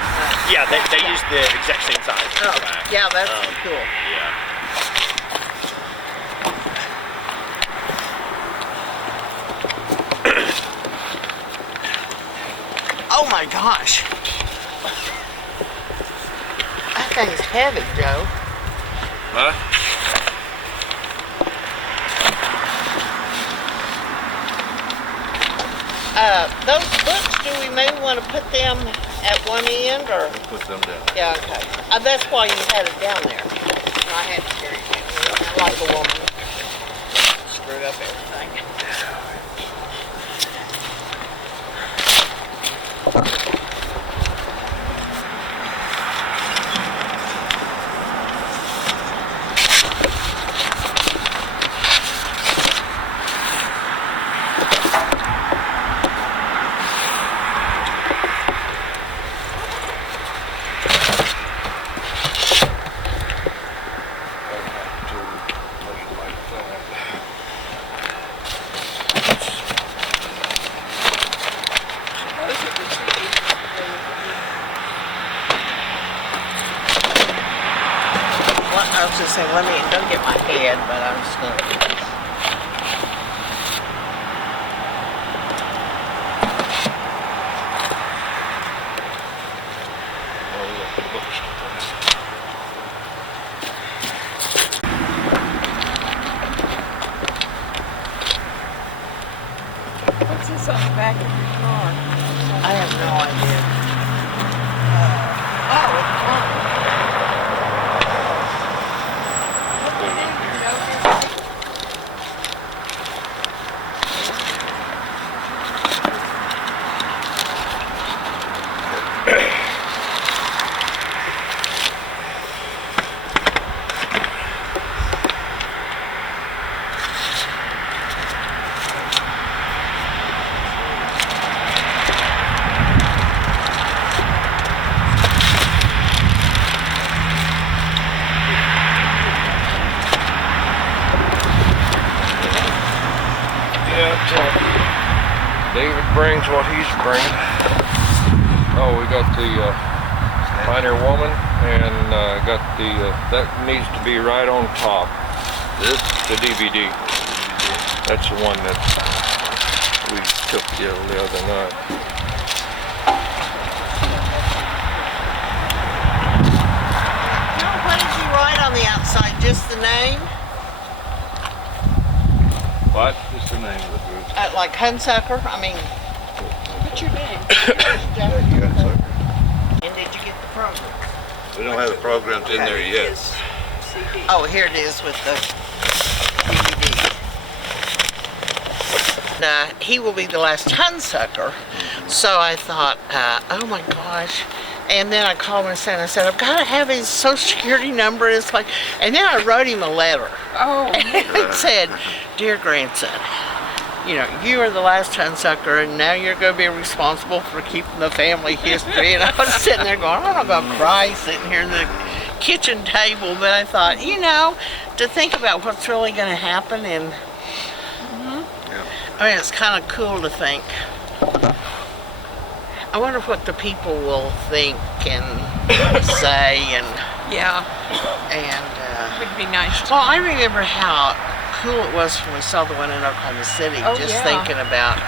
Yeah, they used the exact same size. Oh, yeah, that's cool. Yeah. Oh my gosh. That's thing's heavy, Joe. Huh? Those books, do we maybe want to put them at one end, or? Put them down. Yeah, okay. That's why you had it down there. I had to carry it down there, like a woman. Screwed up everything. I was just saying, don't get my head, but I'm just going to. What's this on the back of your car? I have no idea. Oh, it's on. David brings what he's bringing. Oh, we got the Pioneer Woman, and got the that needs to be right on top. This? The DVD. That's the one that we took the other night. What did you write on the outside? Just the name? What? Just the name of the group. Like Hunsucker? I mean, What's your name? Yeah, you got it, sir. and did you get the program? We don't have the programs in there yet. His CD. Oh, here it is with the DVD. He will be the last Hunsucker. So I thought, oh my gosh. And then I called my son and I said, I've got to have his social security number. It's like, and then I wrote him a letter. Oh, It said, dear grandson, you know, you are the last Hunsucker, and now you're going to be responsible for keeping the family history. And I was sitting there going, I'm not going to cry sitting here in the kitchen table. But I thought, you know, to think about what's really going to happen. And I mean, it's kind of cool to think. I wonder what the people will think and say. And would be nice. well, I remember how cool it was when we saw the one in Oklahoma City, Oh, just yeah. thinking about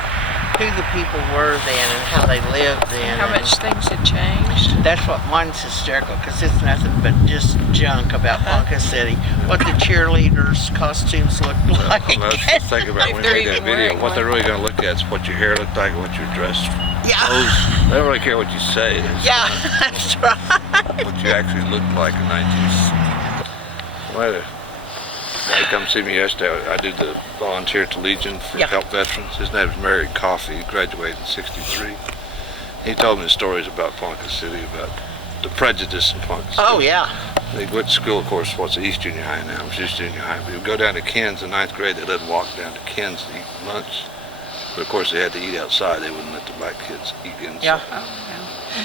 who the people were then and how they lived then. How much things had changed. That's what mine's hysterical, because it's nothing but just junk about Ponca City. What the cheerleaders' costumes looked like. Well, let's think about when we They're made that even video. wearing What they're one. really going to look at is what your hair looked like and what your dress Yeah. clothes. They don't really care what you say. It's Yeah, that's right. what you actually looked like in 19. Well, they come see me yesterday. I did the volunteer to Legion for Yeah. help veterans. His name is Mary Coffey. He graduated in '63. He told me stories about Ponca City, about the prejudice in Ponca City. Oh, yeah. They went to school, of course, what's East Junior High now, which is Junior High. We would go down to Ken's in 9th grade. They let them walk down to Ken's to eat lunch. But of course, they had to eat outside. They wouldn't let the black kids eat inside. Yeah.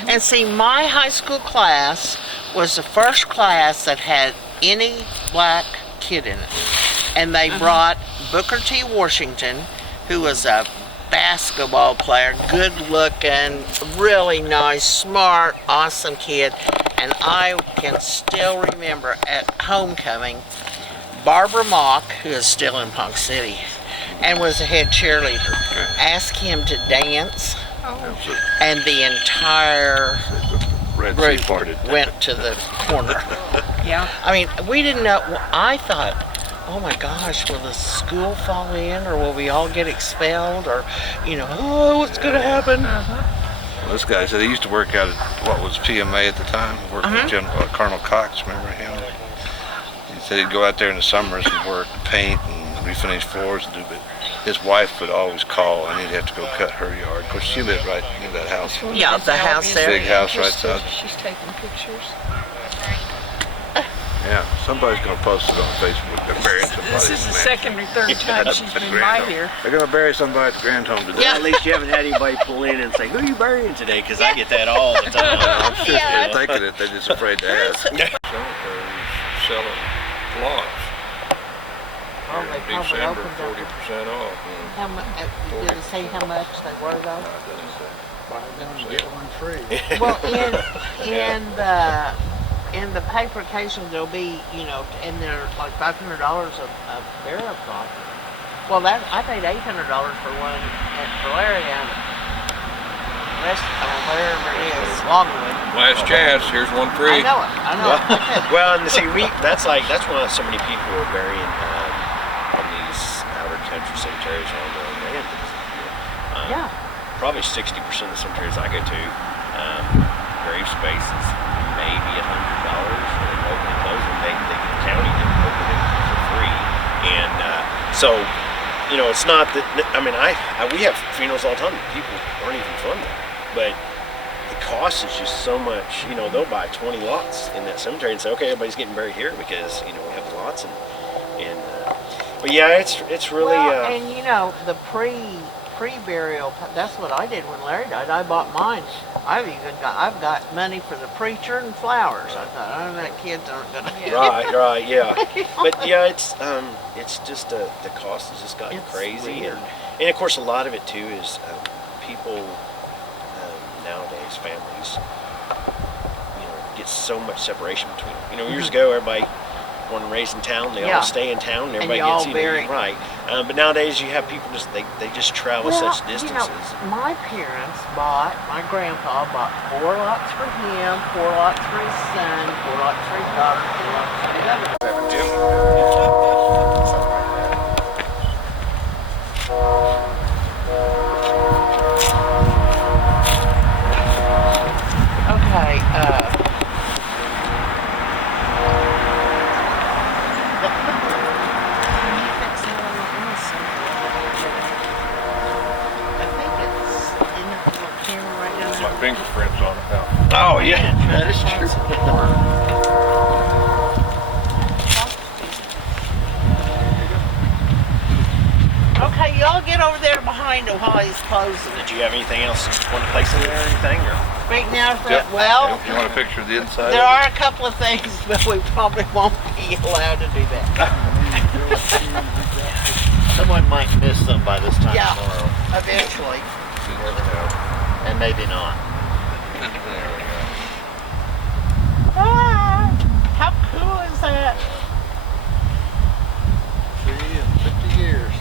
And see, my high school class was the first class that had any black kid in it. And they brought Booker T. Washington, who was a basketball player, good looking, really nice, smart, awesome kid. And I can still remember at homecoming, Barbara Mock, who is still in Ponca City and was a head cheerleader, asked him to dance, and the entire Red Sea group parted. went to the corner. Yeah. I mean, we didn't know, I thought, oh my gosh, will the school fall in, or will we all get expelled, or, you know, oh, what's gonna happen? Well, this guy said he used to work out at what was PMA at the time, worked with Colonel Cox, remember him? He said he'd go out there in the summers and work, paint and refinish floors and do, but his wife would always call and he'd have to go cut her yard. Of course, she lived right in that house. Yeah, the house there. Big house right there. She's taking pictures. Yeah, somebody's gonna post it on Facebook. They're burying somebody. This is the second or third time she's been by here. They're gonna bury somebody at the Grand Home today. Yeah. At least you haven't had anybody pull in and say, who are you burying today? Because I get that all the time. I'm sure Yeah. they're thinking it, they're just afraid to ask. Cemeteries selling plots. Oh, they In probably December, opened up. 40% off. How much, did it say how much they were though? Buy one, get one free. Well, in the paper occasions there'll be, you know, and they're like $500 a burial plot. Well, that I paid $800 for one at Valeria, wherever it is, Longwood. Last chance, here's one I free. know it. I know it. Well, and see, that's why so many people are burying on these outer country cemeteries on their own land. Yeah. Probably 60% of the cemeteries I go to, grave space is maybe $100 and opening those, and the county didn't open it for free. And so, you know, it's not that. I mean, we have funerals all the time. People aren't even from there, but the cost is just so much. You know, they'll buy 20 lots in that cemetery and say, okay, everybody's getting buried here because you know we have the lots and. But yeah, it's really. Well, and you know the pre-burial. That's what I did when Larry died. I bought mine. I've got money for the preacher and flowers. I thought, I don't know, kids aren't gonna. Right, yeah. But yeah, it's just the cost has just gotten It's crazy, weird. and of course a lot of it too is people nowadays, families, you know, get so much separation between them. You know, years ago everybody born and raised in town, they Yeah. all stay in town, and everybody you all gets you know, buried. right. But nowadays you have people just they just travel such distances. You know, my my grandpa bought 4 lots for him, 4 lots for his son, 4 lots for his daughter, 4 lots for his other. Okay, I think it's in the little camera right down My there. fingerprints on it now. Oh yeah, that is true. Okay, y'all get over there behind him while he's closing. Did you have anything else you want to place in there or anything? Or? Right now, Yep. well, You want a picture of the inside? there are a couple of things, but we probably won't be allowed to do that. Someone might miss them by this time Yeah. tomorrow, Eventually. You never know. and maybe not. There we go. Ah, how cool is that? 3 and 50 years.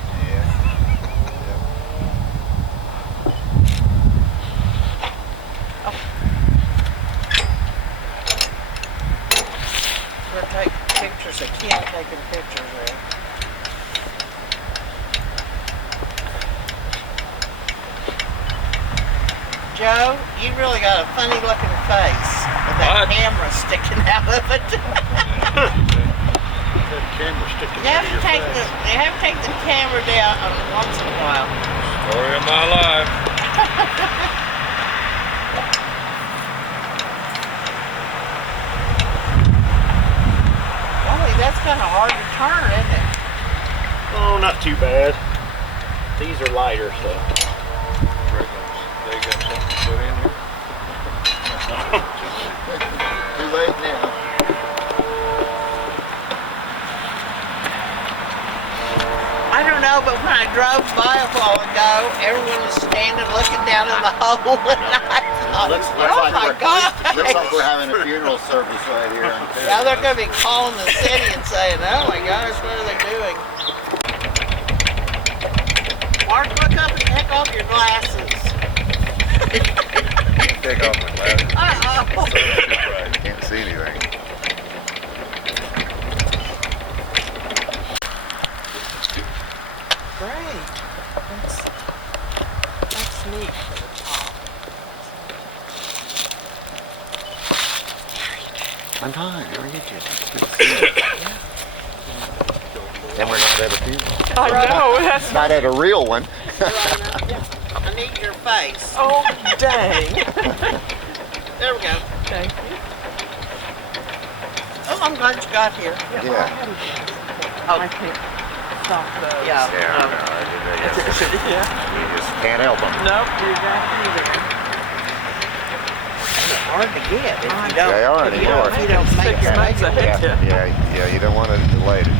We'll take pictures of Kim taking pictures there. Joe, you really got a funny looking face with that What? camera sticking out of it. That camera sticking You out have of to your take face. you have to take the camera down once in a while. Story of my life. Golly, that's kind of hard to turn, isn't it? Oh, not too bad. These are lighter, so. They got something to put in here. Too late now. I don't know, but when I drove by a while ago, everyone was standing looking down in the hole, and I thought, Looks oh like my we're- God. Looks like we're having a funeral service right here. Now they're going to be calling the city and saying, oh my gosh, what are they doing? Mark, look up and take off your glasses. Take off my glasses. Uh-oh. Right. see anything. Great. That's neat for the top. I'm fine. How are you, Jim? Good to see you. And we're not at a funeral. I know, that's Not at a real one. I need your face. Oh, dang. There we go. Thank you. Oh, I'm glad you got here. Yeah. I can't stop those. Yeah. Yeah, Yeah. you just can't help them. Nope, you got me there. They're hard to get if you don't. They are, they are. If you don't make 6 it. months ahead. Yeah, you don't want to delay it. No.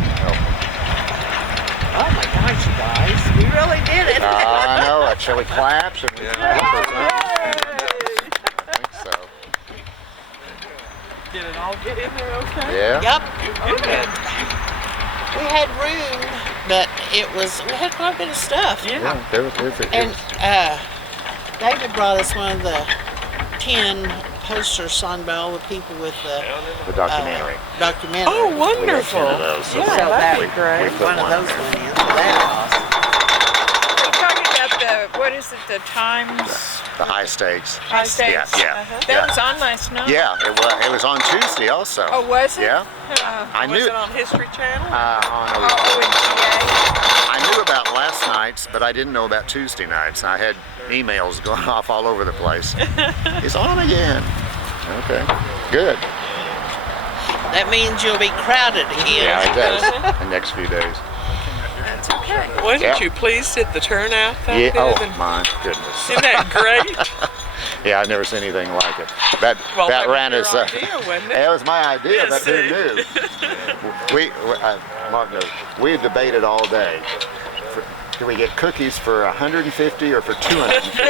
Oh my gosh, you guys, we really did it. I know. Shall we clap? Should we clap or something? I think so. Did it all get in there okay? Yeah. Yep. Good. We had room, but we had quite a bit of stuff. Yeah. There was And David brought us one of the 10 posters signed by all the people with the documentary. documentary. Oh, wonderful. We had 10 of those, so Yeah, that'd be great. One of those went in, so that cost. You're talking about what is it, the Times? The high stakes. High Stakes? Yeah. That was on last night? Yeah, it was on Tuesday also. Oh, was it? Yeah. I Was knew it on History Channel? I knew about last night's, but I didn't know about Tuesday nights. I had emails going off all over the place. It's on again. Okay, good. That means you'll be crowded again. Yeah, it does. The next few days. That's okay. Wasn't Yeah. you pleased at the turnout though? Yeah. Oh Kevin? my goodness. Isn't that great? Yeah, I've never seen anything like it. That Well, that was ran your as idea, wasn't it? That was my idea, Yeah, but who see? knew? Mark knows. We debated all day. Do we get cookies for 150 or for 250?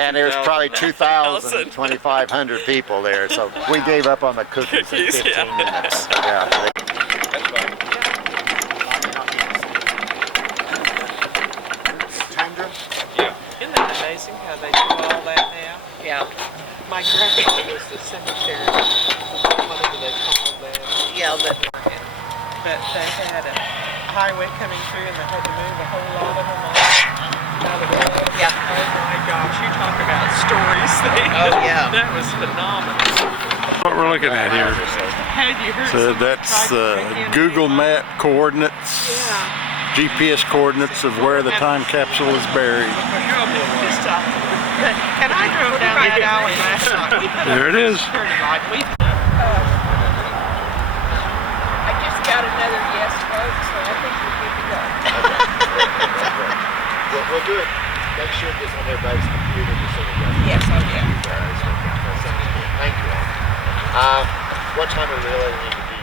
And there's probably 2,000, 2,500 people there, so we gave up on the cookies in 15 minutes. Yeah. Isn't that amazing how they do all that now? Yeah. My grandpa was the cemetery, whatever they call that. Yeah, but But they had a highway coming through and they had to move a whole lot of them out of the road. Yeah. Oh my gosh, you talk about stories. Oh, yeah. That was phenomenal. What we're looking at here. Had you heard So somebody that's tried to break in Google there? Map coordinates, Yeah. GPS coordinates of where the time capsule is buried. Just, and I drove down that alley last night. There it is. Pretty right. We I just got another yes vote, so I think we're good to go. We'll do it. Make sure it gets on everybody's computer just so we got it. Yes, oh yeah. Thank you. What time are we really need to be?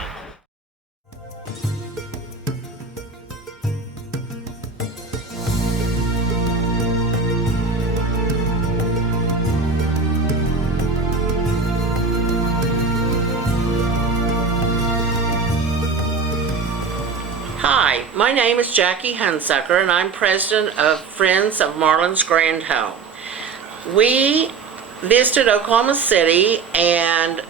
Hi, my name is Jackie Hunsucker, and I'm president of Friends of Marland's Grand Home. We visited Oklahoma City and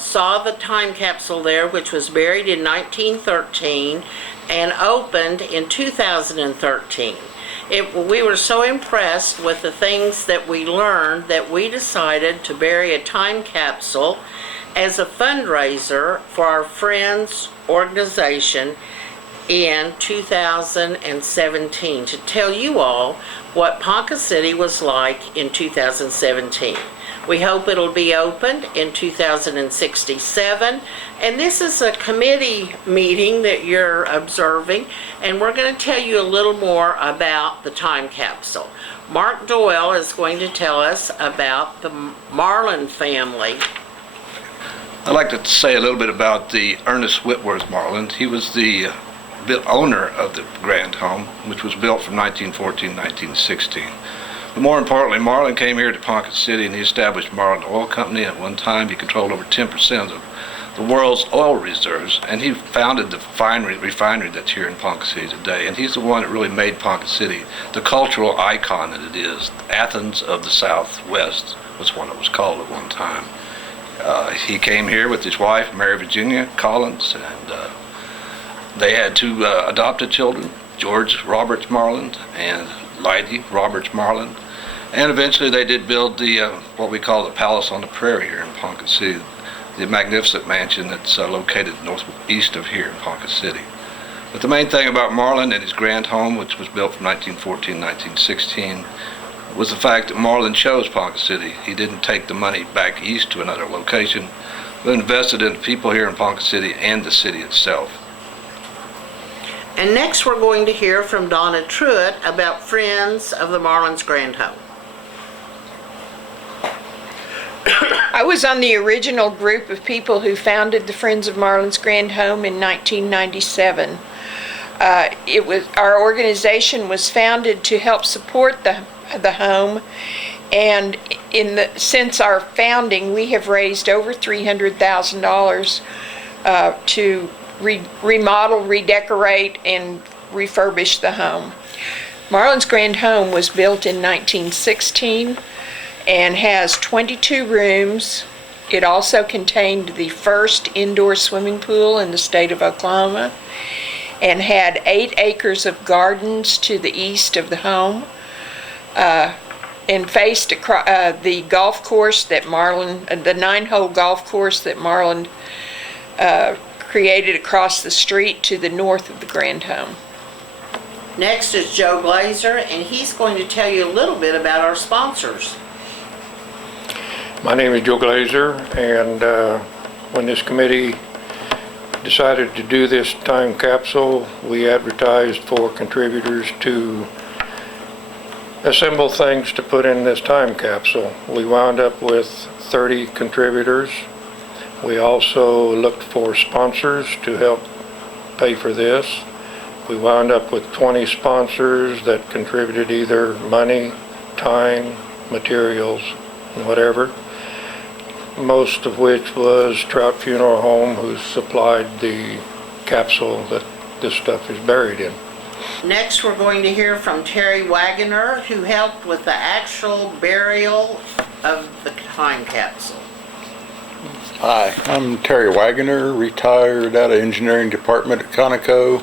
saw the time capsule there, which was buried in 1913 and opened in 2013. We were so impressed with the things that we learned that we decided to bury a time capsule as a fundraiser for our Friends organization in 2017 to tell you all what Ponca City was like in 2017. We hope it'll be opened in 2067, and this is a committee meeting that you're observing, and we're going to tell you a little more about the time capsule. Mark Doyle is going to tell us about the Marland family. I'd like to say a little bit about the Ernest Whitworth Marland. He was the owner of the Grand Home, which was built from 1914 to 1916. But more importantly, Marland came here to Ponca City and he established Marland Oil Company. At one time, he controlled over 10% of the world's oil reserves, and he founded the refinery that's here in Ponca City today. And he's the one that really made Ponca City the cultural icon that it is. Athens of the Southwest was what it was called at one time. He came here with his wife, Mary Virginia Collins, and they had two adopted children, George Roberts Marland and Lydia Roberts Marland. And eventually they did build the what we call the Palace on the Prairie here in Ponca City, the magnificent mansion that's located northeast of here in Ponca City. But the main thing about Marland and his grand home, which was built from 1914 1916, was the fact that Marland chose Ponca City. He didn't take the money back east to another location, but invested in the people here in Ponca City and the city itself. And next we're going to hear from Donna Truitt about Friends of the Marland's Grand Home. I was on the original group of people who founded the Friends of Marland's Grand Home in 1997. Our organization was founded to help support the home, and since our founding, we have raised over $300,000 to remodel, redecorate, and refurbish the home. Marland's Grand Home was built in 1916 and has 22 rooms. It also contained the first indoor swimming pool in the state of Oklahoma and had 8 acres of gardens to the east of the home, and faced the golf course that Marland, the 9-hole golf course that Marland created across the street to the north of the Grand Home. Next is Joe Glazer, and he's going to tell you a little bit about our sponsors. My name is Joe Glazer, and when this committee decided to do this time capsule, we advertised for contributors to assemble things to put in this time capsule. We wound up with 30 contributors. We also looked for sponsors to help pay for this. We wound up with 20 sponsors that contributed either money, time, materials, and whatever. Most of which was Trout Funeral Home, who supplied the capsule that this stuff is buried in. Next, we're going to hear from Terry Wagoner, who helped with the actual burial of the time capsule. Hi, I'm Terry Wagoner, retired out of engineering department at Conoco.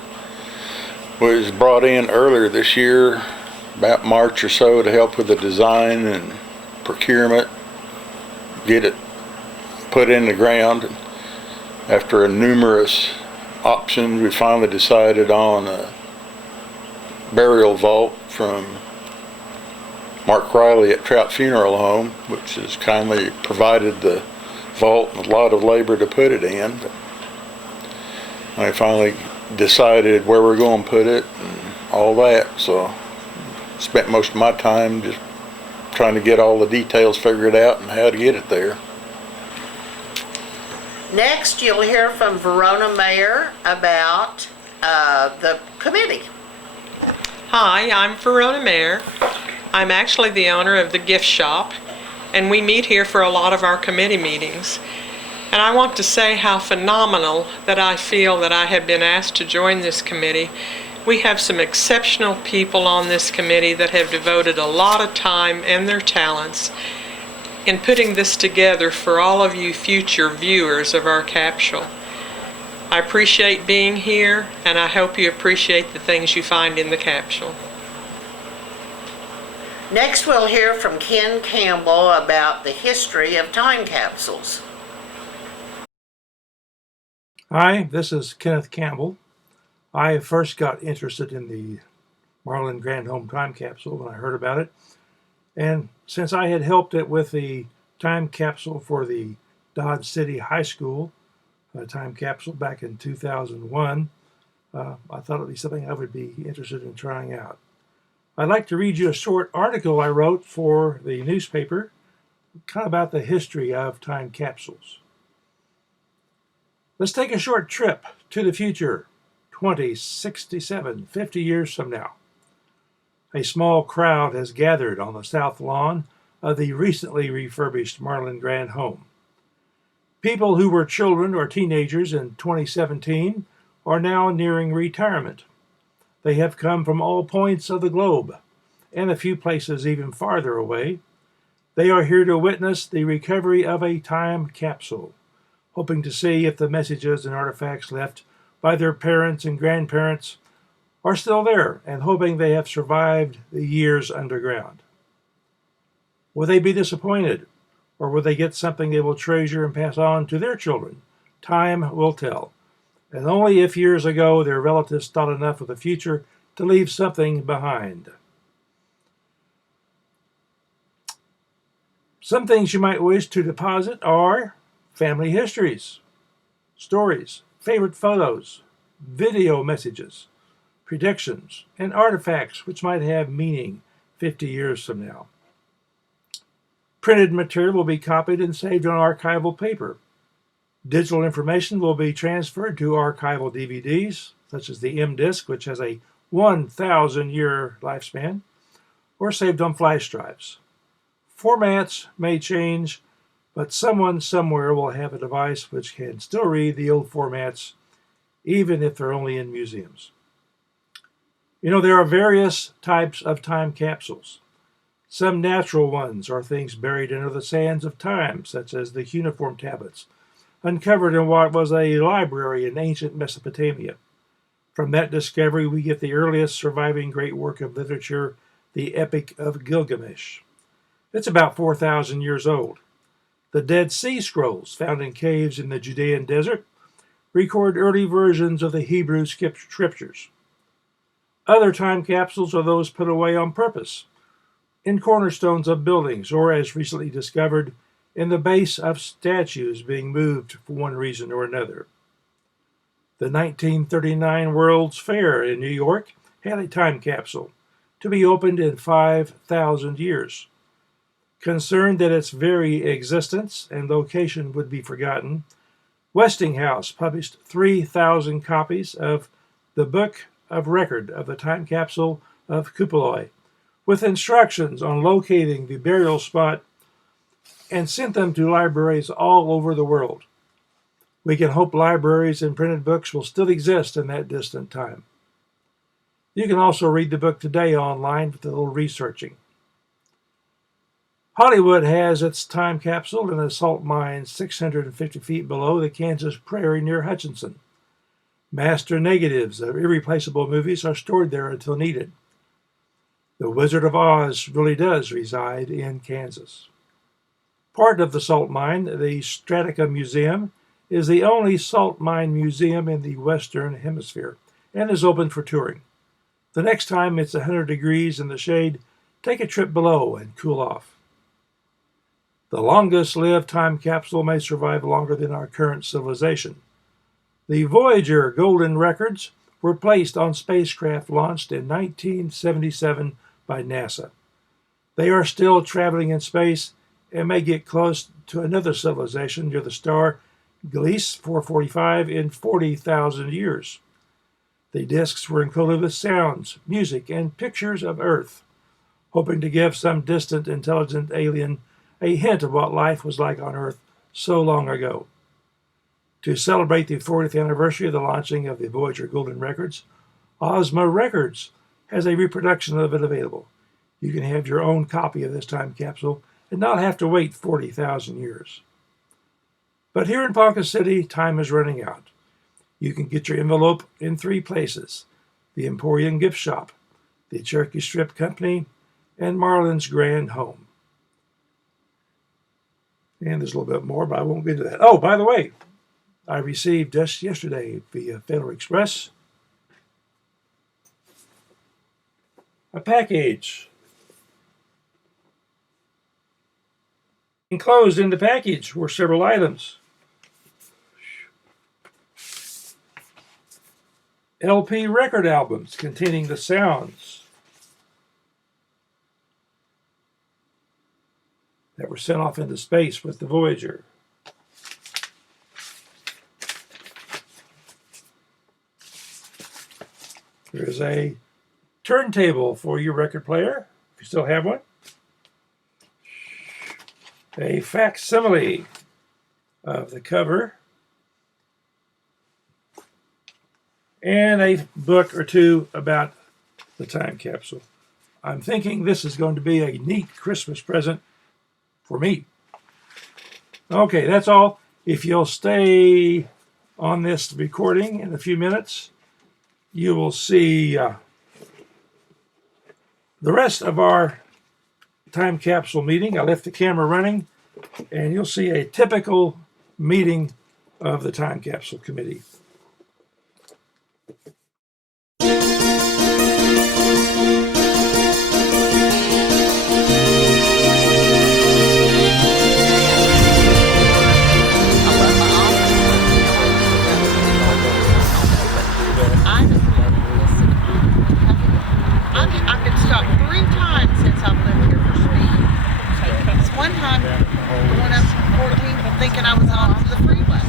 Was brought in earlier this year, about March or so, to help with the design and procurement, get it put in the ground. After numerous options, we finally decided on a burial vault from Mark Riley at Trout Funeral Home, which has kindly provided the vault and a lot of labor to put it in. I finally decided where we're going to put it and all that, so spent most of my time just trying to get all the details figured out and how to get it there. Next, you'll hear from Verona Mayer about the committee. Hi, I'm Verona Mayer. I'm actually the owner of the gift shop, and we meet here for a lot of our committee meetings. And I want to say how phenomenal that I feel that I have been asked to join this committee. We have some exceptional people on this committee that have devoted a lot of time and their talents in putting this together for all of you future viewers of our capsule. I appreciate being here, and I hope you appreciate the things you find in the capsule. Next, we'll hear from Ken Campbell about the history of time capsules. Hi, this is Kenneth Campbell. I first got interested in the Marland Grand Home time capsule when I heard about it. And since I had helped it with the time capsule for the Dodge City High School time capsule back in 2001, I thought it would be something I would be interested in trying out. I'd like to read you a short article I wrote for the newspaper, kind of about the history of time capsules. Let's take a short trip to the future, 20, 67, 50 years from now. A small crowd has gathered on the south lawn of the recently refurbished Marland Grand Home. People who were children or teenagers in 2017 are now nearing retirement. They have come from all points of the globe, and a few places even farther away. They are here to witness the recovery of a time capsule, hoping to see if the messages and artifacts left by their parents and grandparents are still there, and hoping they have survived the years underground. Will they be disappointed, or will they get something they will treasure and pass on to their children? Time will tell. And only if years ago their relatives thought enough of the future to leave something behind. Some things you might wish to deposit are family histories, stories, favorite photos, video messages, predictions, and artifacts which might have meaning 50 years from now. Printed material will be copied and saved on archival paper. Digital information will be transferred to archival DVDs, such as the M-Disc, which has a 1,000-year lifespan, or saved on flash drives. Formats may change, but someone somewhere will have a device which can still read the old formats, even if they're only in museums. You know, there are various types of time capsules. Some natural ones are things buried under the sands of time, such as the cuneiform tablets, uncovered in what was a library in ancient Mesopotamia. From that discovery, we get the earliest surviving great work of literature, the Epic of Gilgamesh. It's about 4,000 years old. The Dead Sea Scrolls, found in caves in the Judean desert, record early versions of the Hebrew scriptures. Other time capsules are those put away on purpose, in cornerstones of buildings, or as recently discovered, in the base of statues being moved for one reason or another. The 1939 World's Fair in New York had a time capsule to be opened in 5,000 years. Concerned that its very existence and location would be forgotten, Westinghouse published 3,000 copies of the Book of Record of the Time Capsule of Kupoloi, with instructions on locating the burial spot, and sent them to libraries all over the world. We can hope libraries and printed books will still exist in that distant time. You can also read the book today online with a little researching. Hollywood has its time capsule in a salt mine 650 feet below the Kansas Prairie near Hutchinson. Master negatives of irreplaceable movies are stored there until needed. The Wizard of Oz really does reside in Kansas. Part of the salt mine, the Stratica Museum, is the only salt mine museum in the Western Hemisphere and is open for touring. The next time it's 100 degrees in the shade, take a trip below and cool off. The longest-lived time capsule may survive longer than our current civilization. The Voyager golden records were placed on spacecraft launched in 1977 by NASA. They are still traveling in space and may get close to another civilization near the star Gliese 445 in 40,000 years. The discs were encoded with sounds, music, and pictures of Earth, hoping to give some distant intelligent alien a hint of what life was like on Earth so long ago. To celebrate the 40th anniversary of the launching of the Voyager golden records, Ozma Records has a reproduction of it available. You can have your own copy of this time capsule and not have to wait 40,000 years. But here in Ponca City, time is running out. You can get your envelope in 3 places: the Emporium Gift Shop, the Cherokee Strip Company, and Marland's Grand Home. And there's a little bit more, but I won't get into that. Oh, by the way, I received just yesterday via Federal Express a package. Enclosed in the package were several items. LP record albums containing the sounds that were sent off into space with the Voyager. There's a turntable for your record player, if you still have one. A facsimile of the cover. And a book or two about the time capsule. I'm thinking this is going to be a neat Christmas present for me. Okay, that's all. If you'll stay on this recording in a few minutes, you will see the rest of our time capsule meeting. I left the camera running, and you'll see a typical meeting of the time capsule committee. I've been stopped 3 times since I've lived here for speed. One time going up 14 thinking I was on the freeway.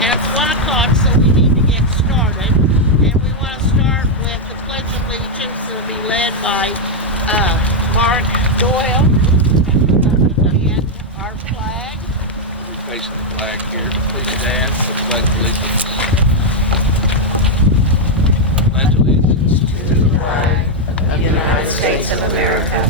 And it's 1 o'clock, so we need to get started. And we want to start with the Pledge of Allegiance. It'll be led by Mark Doyle. And our flag. Facing the flag here. Please stand for the Pledge of Allegiance. Pledge allegiance to the flag of the United States of America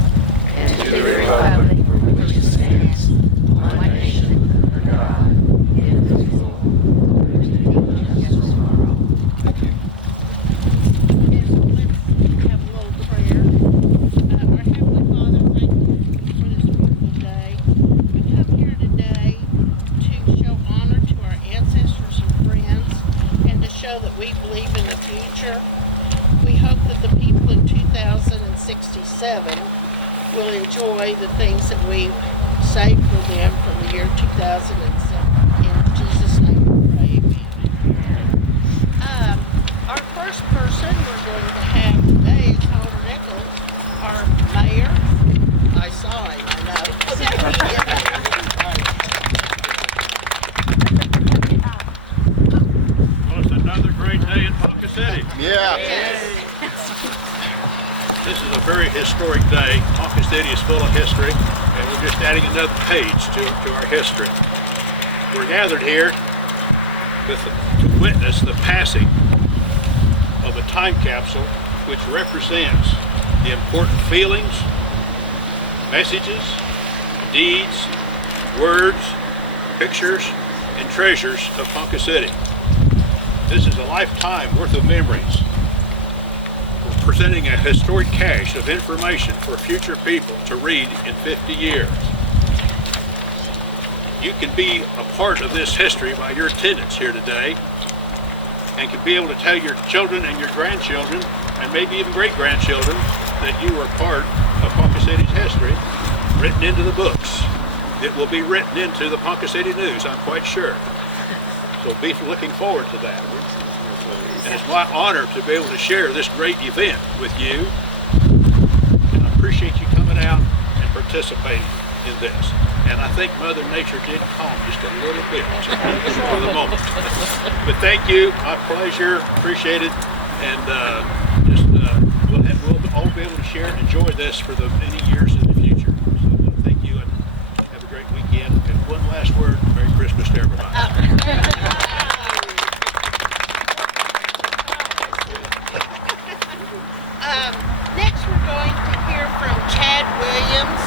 and to the republic for which it stands, one nation, under God, indivisible, with liberty and justice for all. Thank you. And so let's have a little prayer. Our Heavenly Father, thank you for this beautiful day. We come here today to show honor to our ancestors and friends and to show that we believe in the future. We hope that the people in 2067 will enjoy the things that we saved for them from the year 2007. In Jesus' name we pray, amen. Our first person we're going to have today is Homer Nichols, our mayor. I saw him, I know. Well, it's another great day in Ponca City. Yeah. This is a very historic day. Ponca City is full of history, and we're just adding another page to our history. We're gathered here to witness the passing of a time capsule which represents the important feelings, messages, deeds, words, pictures, and treasures of Ponca City. This is a lifetime worth of memories. We're presenting a historic cache of information for future people to read in 50 years. You can be a part of this history by your attendance here today and can be able to tell your children and your grandchildren and maybe even great-grandchildren that you were part of Ponca City's history written into the books. It will be written into the Ponca City News, I'm quite sure. So be looking forward to that. And it's my honor to be able to share this great event with you. And I appreciate you coming out and participating in this. And I think Mother Nature did calm just a little bit for the moment. But thank you, my pleasure, appreciate it. And we'll all be able to share and enjoy this for the many years in the future. So thank you and have a great weekend. And one last word, Merry Christmas to everybody. Next we're going to hear from Chad Williams.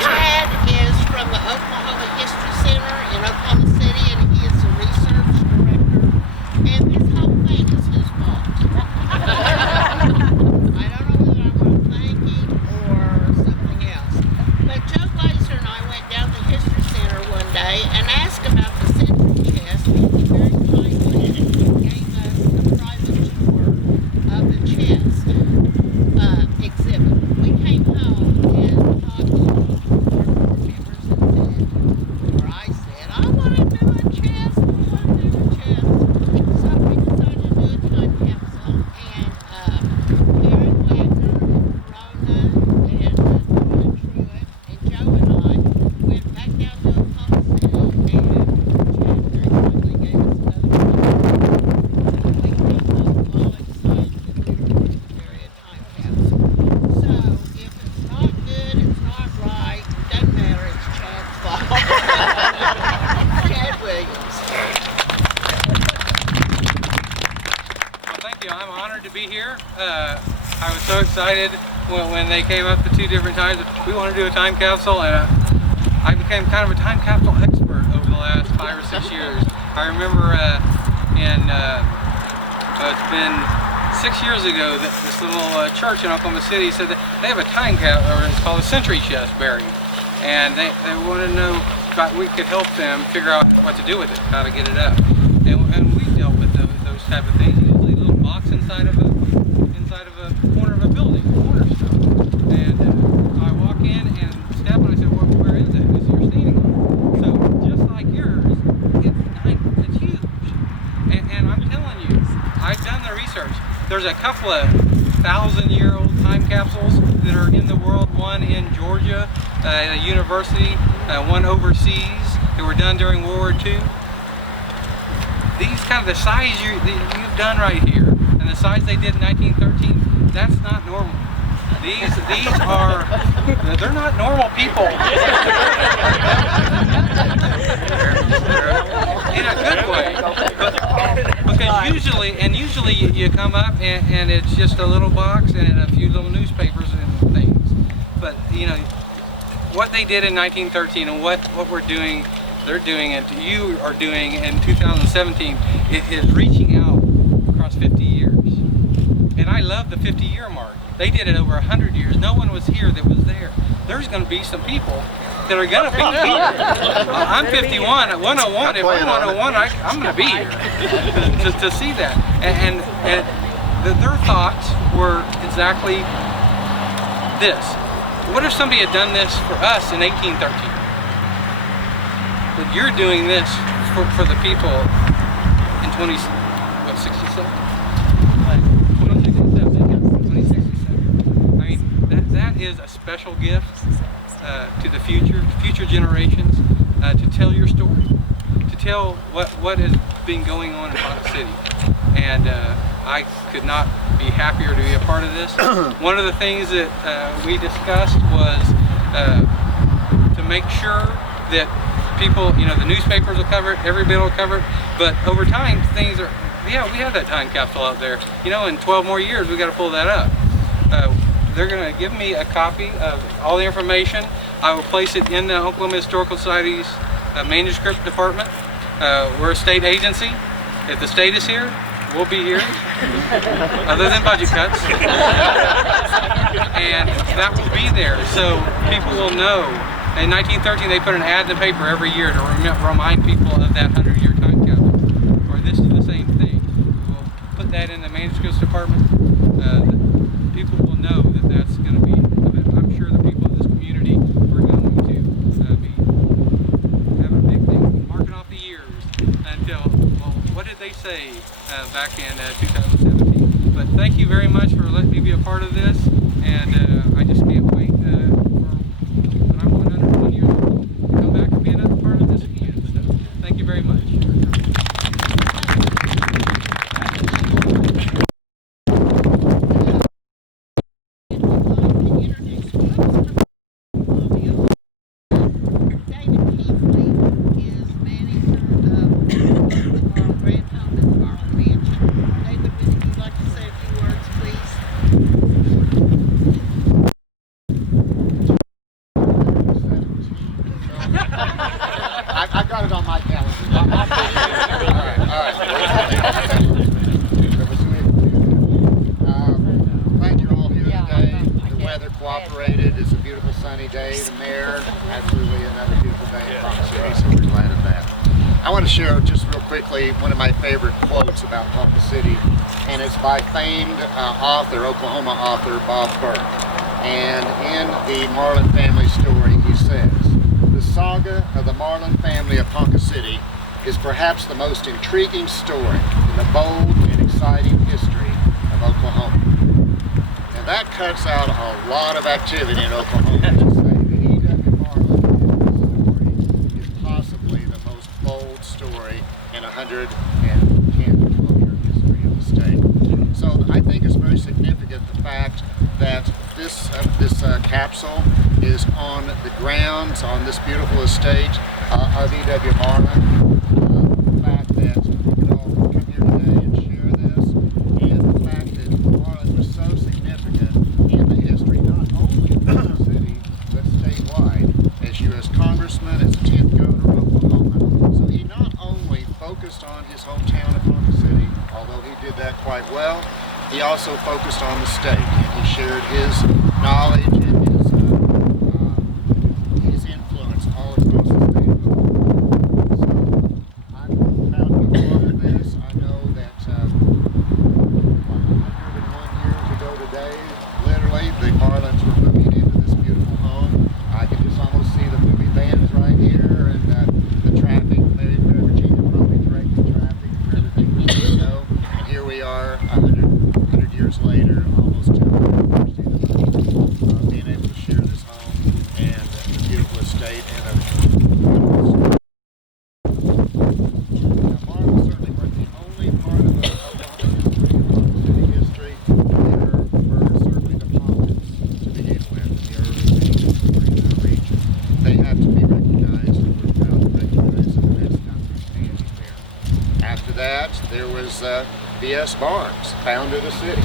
Chad is from the Oklahoma History Center in Oklahoma City, and he is the research director. And this whole thing is his fault. I don't know whether I want to thank him or something else. But Joe Glazer and I went down to the History Center one day and asked about the century chest to be here. I was so excited when they came up the 2 different times. We want to do a time capsule, and I became kind of a time capsule expert over the last 5 or 6 years. I remember it's been 6 years ago that this little church in Oklahoma City said that they have a time capsule, or it's called a century chest buried, and they wanted to know if we could help them figure out what to do with it, how to get it up. And we dealt with those type of things. Usually a little box inside of a corner of a building, a cornerstone. And I walk in and step and I said, well, where is it? He said, you're standing on it. So just like yours, it's huge. And I'm telling you, I've done the research. There's a couple of 1,000-year-old time capsules that are in the world. One in Georgia at a university, one overseas that were done during World War II. These kind of the size you've done right here, and the size they did in 1913, that's not normal. These are, they're not normal people. In a good way. Because usually you come up and it's just a little box and a few little newspapers and things. But you know, what they did in 1913 and what we're doing, they're doing, and you are doing in 2017, it is reaching out across 50 years. And I love the 50-year mark. They did it over 100 years. No one was here that was there. There's going to be some people that are going to be here. I'm 51 at 101. If I'm 101, I'm going to be here to see that. And their thoughts were exactly this. What if somebody had done this for us in 1813? But you're doing this for the people in 2067? 2067. I mean, that is a special gift to the future generations, to tell your story, to tell what has been going on in Ponca City. And I could not be happier to be a part of this. One of the things that we discussed was to make sure that people, you know, the newspapers will cover it, every bit will cover it, but over time things are, yeah, we have that time capsule out there. You know, in 12 more years we got to pull that up. They're going to give me a copy of all the information. I will place it in the Oklahoma Historical Society's manuscript department. We're a state agency. If the state is here, we'll be here, other than budget cuts. And that will be there, so people will know. In 1913, they put an ad in the paper every year to remind people of that 100-year time capsule. Or this is the same thing. We'll put that in the manuscripts department. People will know that that's going to be, I'm sure the people in this community are going to be having a big thing, marking off the years until, well, what did they say back in 2017? But thank you very much for letting me be a part of this, and I just can't wait for when I'm 101 years old to come back and be another part of this again. So thank you very much. I got it on my calendar. Glad you're all here today. The weather cooperated. It's a beautiful sunny day. The mayor, absolutely another beautiful day in Ponca City, so we're glad of that. I want to share just real quickly one of my favorite quotes about Ponca City, and it's by famed Oklahoma author Bob Burke. And in the Marland family story, he says, "The saga of the Marland family of Ponca City is perhaps the most intriguing story in the bold and exciting history of Oklahoma." And that cuts out a lot of activity in Oklahoma to say that E.W. Marland story is possibly the most bold story in 110 to 12-year history of the state. So I think it's very significant the fact that this capsule is on the grounds on this beautiful estate of E.W. Marland. The fact that we can all come here today and share this, and the fact that did that quite well. He also focused on the state, and he shared his knowledge and his influence all across the state of Oklahoma. So I'm proud to be part of this. I know that 101 years ago today, literally, the Marlands were moving into this beautiful home. I can just almost see the movie vans right here, and the traffic, maybe Virginia probably directing traffic for everything we know. And here we are, 100 years later, almost 200 years being able to share this home and the beautiful estate and a Marland certainly weren't the only part of the Oklahoma history. There were certainly the Poncas to begin with, the early nations in the region. They have to be recognized, and we're proud to recognize them, and that's country standing there. After that, there was V.S. Barnes, founded a city.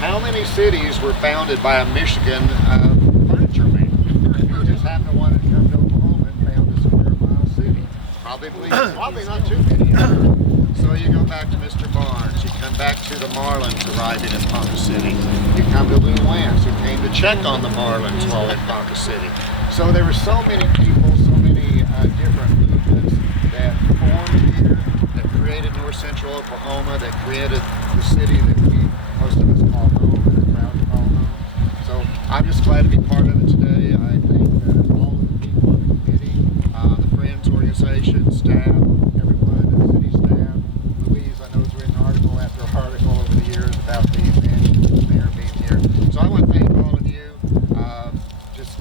How many cities were founded by a Michigan furniture maker who just happened to want to come to Oklahoma and found a square mile city? Probably not too many. So you go back to Mr. Barnes, you come back to the Marlands arriving in Ponca City. You come to Lou Wance, who came to check on the Marlands while in Ponca City. So there were so many people, so many different movements that formed here, that created north central Oklahoma, that created the city that most of us call home and are proud to call home. So I'm just glad to be part of it today. I thank all of the people on the committee, the Friends organization, staff, everyone, the city staff. Louise, I know, has written article after article over the years about the event, the mayor being here. So I want to thank all of you. Just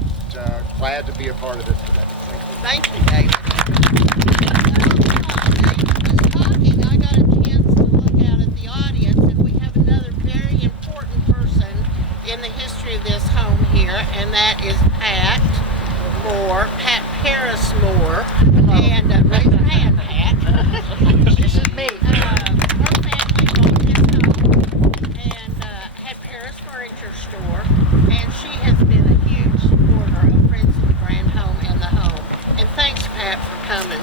glad to be a part of this today. Thank you, David. I got a chance to look out at the audience, and we have another very important person in the history of this home here, and that is Pat Moore, Pat Paris Moore. And raise your hand, Pat. This is me. Her family owned this home and had Paris Furniture Store, and she has been a huge supporter of Friends of the Grand Home and the home. And thanks, Pat, for coming.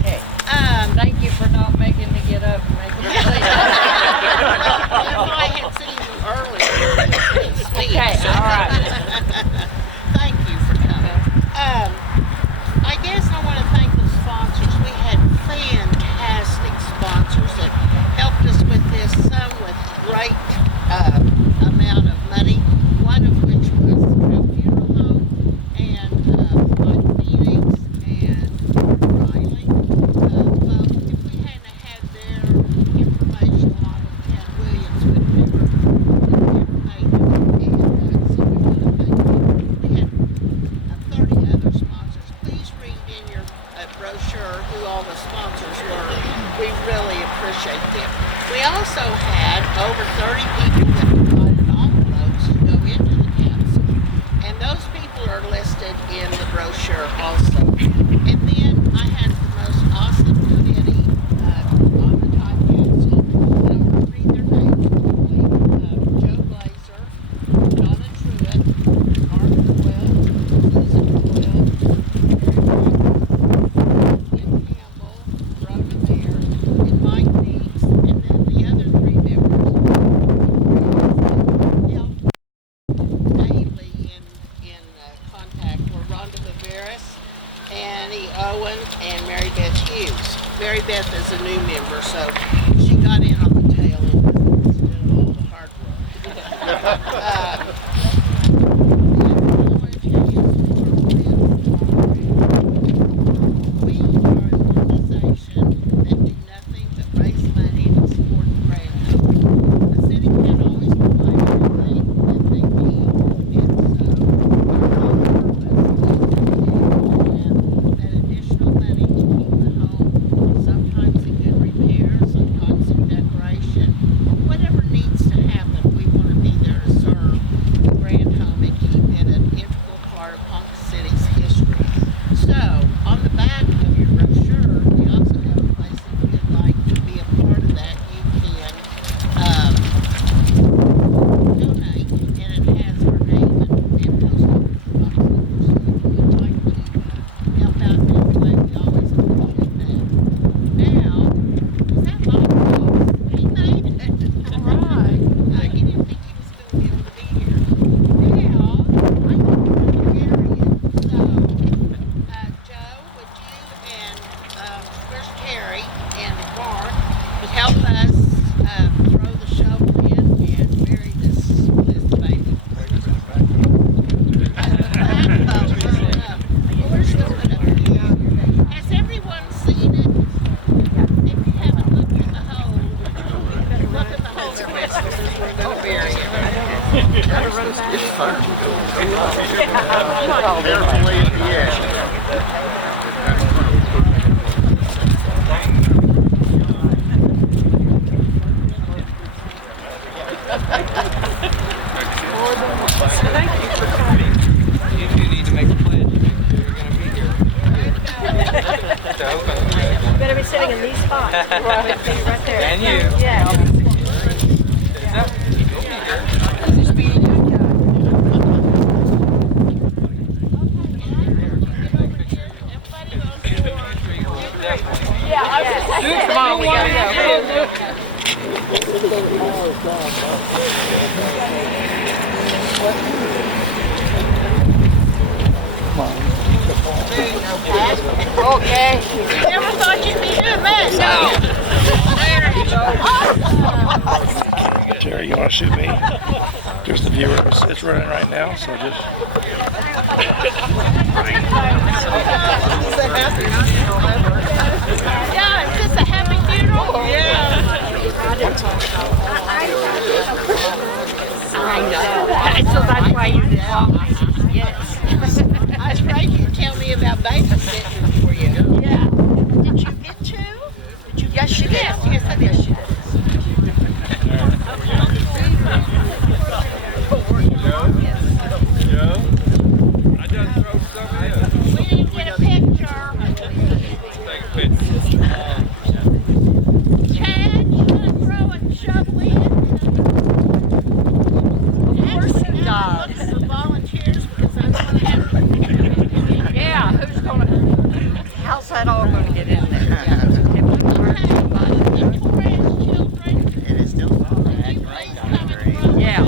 Okay. Thank you for not making me get up and make me sleep. If I had seen you earlier, speak. Okay, all right. Thank you for coming. I guess I want to thank the sponsors. We had fantastic sponsors that helped us with this, some with great amount of money, one of which was the funeral home and Mike Phoenix and Riley. Well, if we hadn't had their information, a lot of Ted Williams would never made it. And so we want to thank you. We had 30 other sponsors. Please read in your brochure who all the sponsors were. We really appreciate them. We also had over 30 people that provided envelopes to go into the capsule. And those people are listed in the brochure also. And then I had the most awesome committee on the time capsule. And I'm going to read their names quickly. Joe Glazer, Donna Truitt, Mark Will, Susan Will, Kim Campbell, Rhoda Mayer, and Mike Meeks, and then the other three members helped daily in contact were Rhonda Viveris, Thank you for coming. You two need to make a pledge. You're going to be here. You better be sitting in these spots. Right there. And you. Yeah. Come on, we gotta go. Okay. Never thought you'd be doing that. No. Terry, you want to shoot me? There's the viewer. It's running right now, so just. Yeah, is this a happy funeral? Yeah. I know. So that's why you did. Yes. I was afraid you'd tell me about babysitting for you. Yeah. Did you get to? Yes, she did. Yes, I did. I just throw some in. We didn't get a picture. Take a picture. Chad, you gonna throw a shovel in? Of course he does. The volunteers, because I want to have. Yeah, who's gonna, how's that all gonna get in there? It is still fun. Yeah.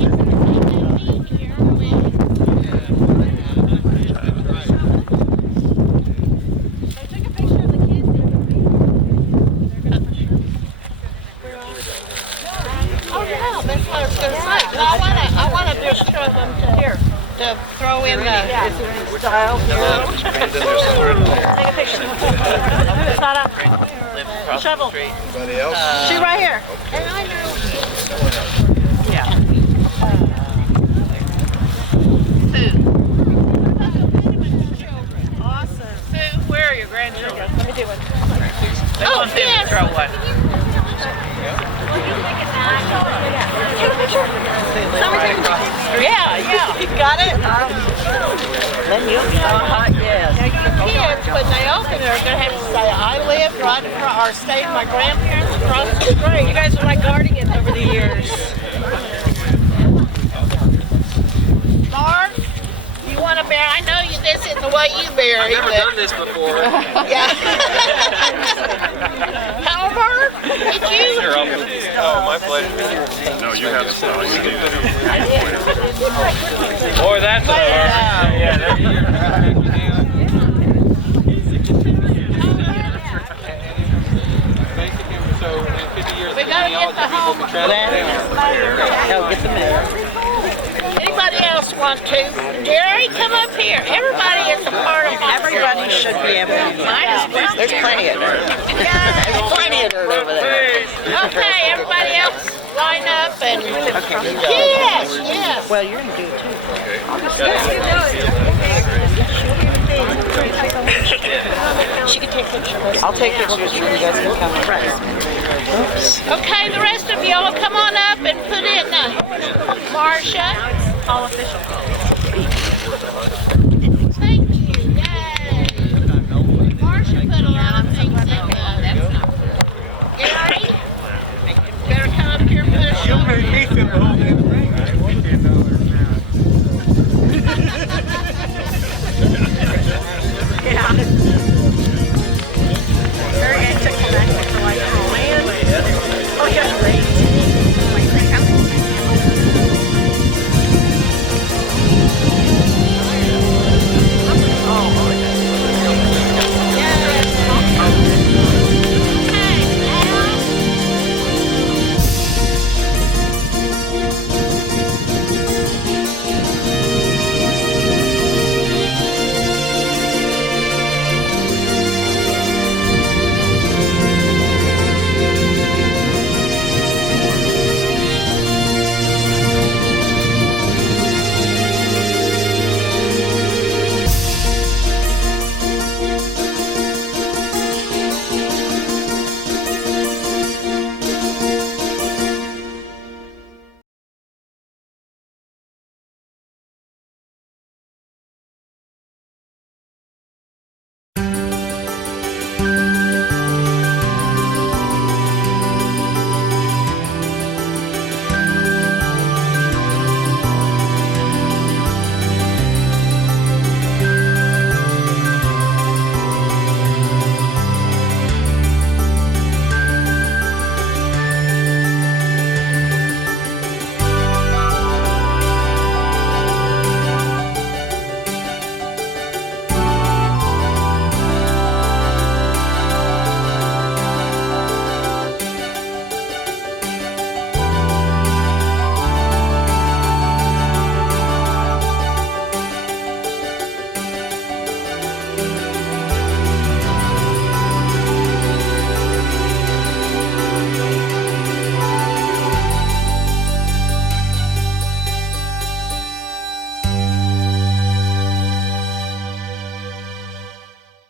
Oh, yeah, that's what I was gonna say. Well, I wanna just show them to throw in the. Style here. Take a picture. Shut up. Shovel. Anybody else? She right here. And I know. Yeah. Awesome. Sue, where are your grandchildren? Let me do one. They want them to throw one. Yeah, you got it? Then you'll be yes. Now, your kids, when they open it, are going to have to say, I live right across, or stayed with my grandparents across the street. You guys are my guardians over the years. Mark, you want to bury? I know this isn't the way you bury. I've never done this before. Yeah. However, did you? Sure, I'll put this. Oh, my pleasure. No, you have to stop. You do that. I did. Boy, that's a yeah, there you go. So in 50 years, We gotta get the home. Get the mail. Anybody else want to? Jerry, come up here. Everybody is a part of my Everybody should be able to. Might as well. There's plenty of dirt. There's plenty of dirt over there. Okay, everybody else line up and. Yes, yes. Well, you're gonna do it too. She can take pictures. I'll take pictures. You guys can come. Oops. Okay, the rest of y'all come on up and put in Marcia. All official. Thank you. Yay. Marcia put a lot of things in Gary, better come up here and put a shoulder.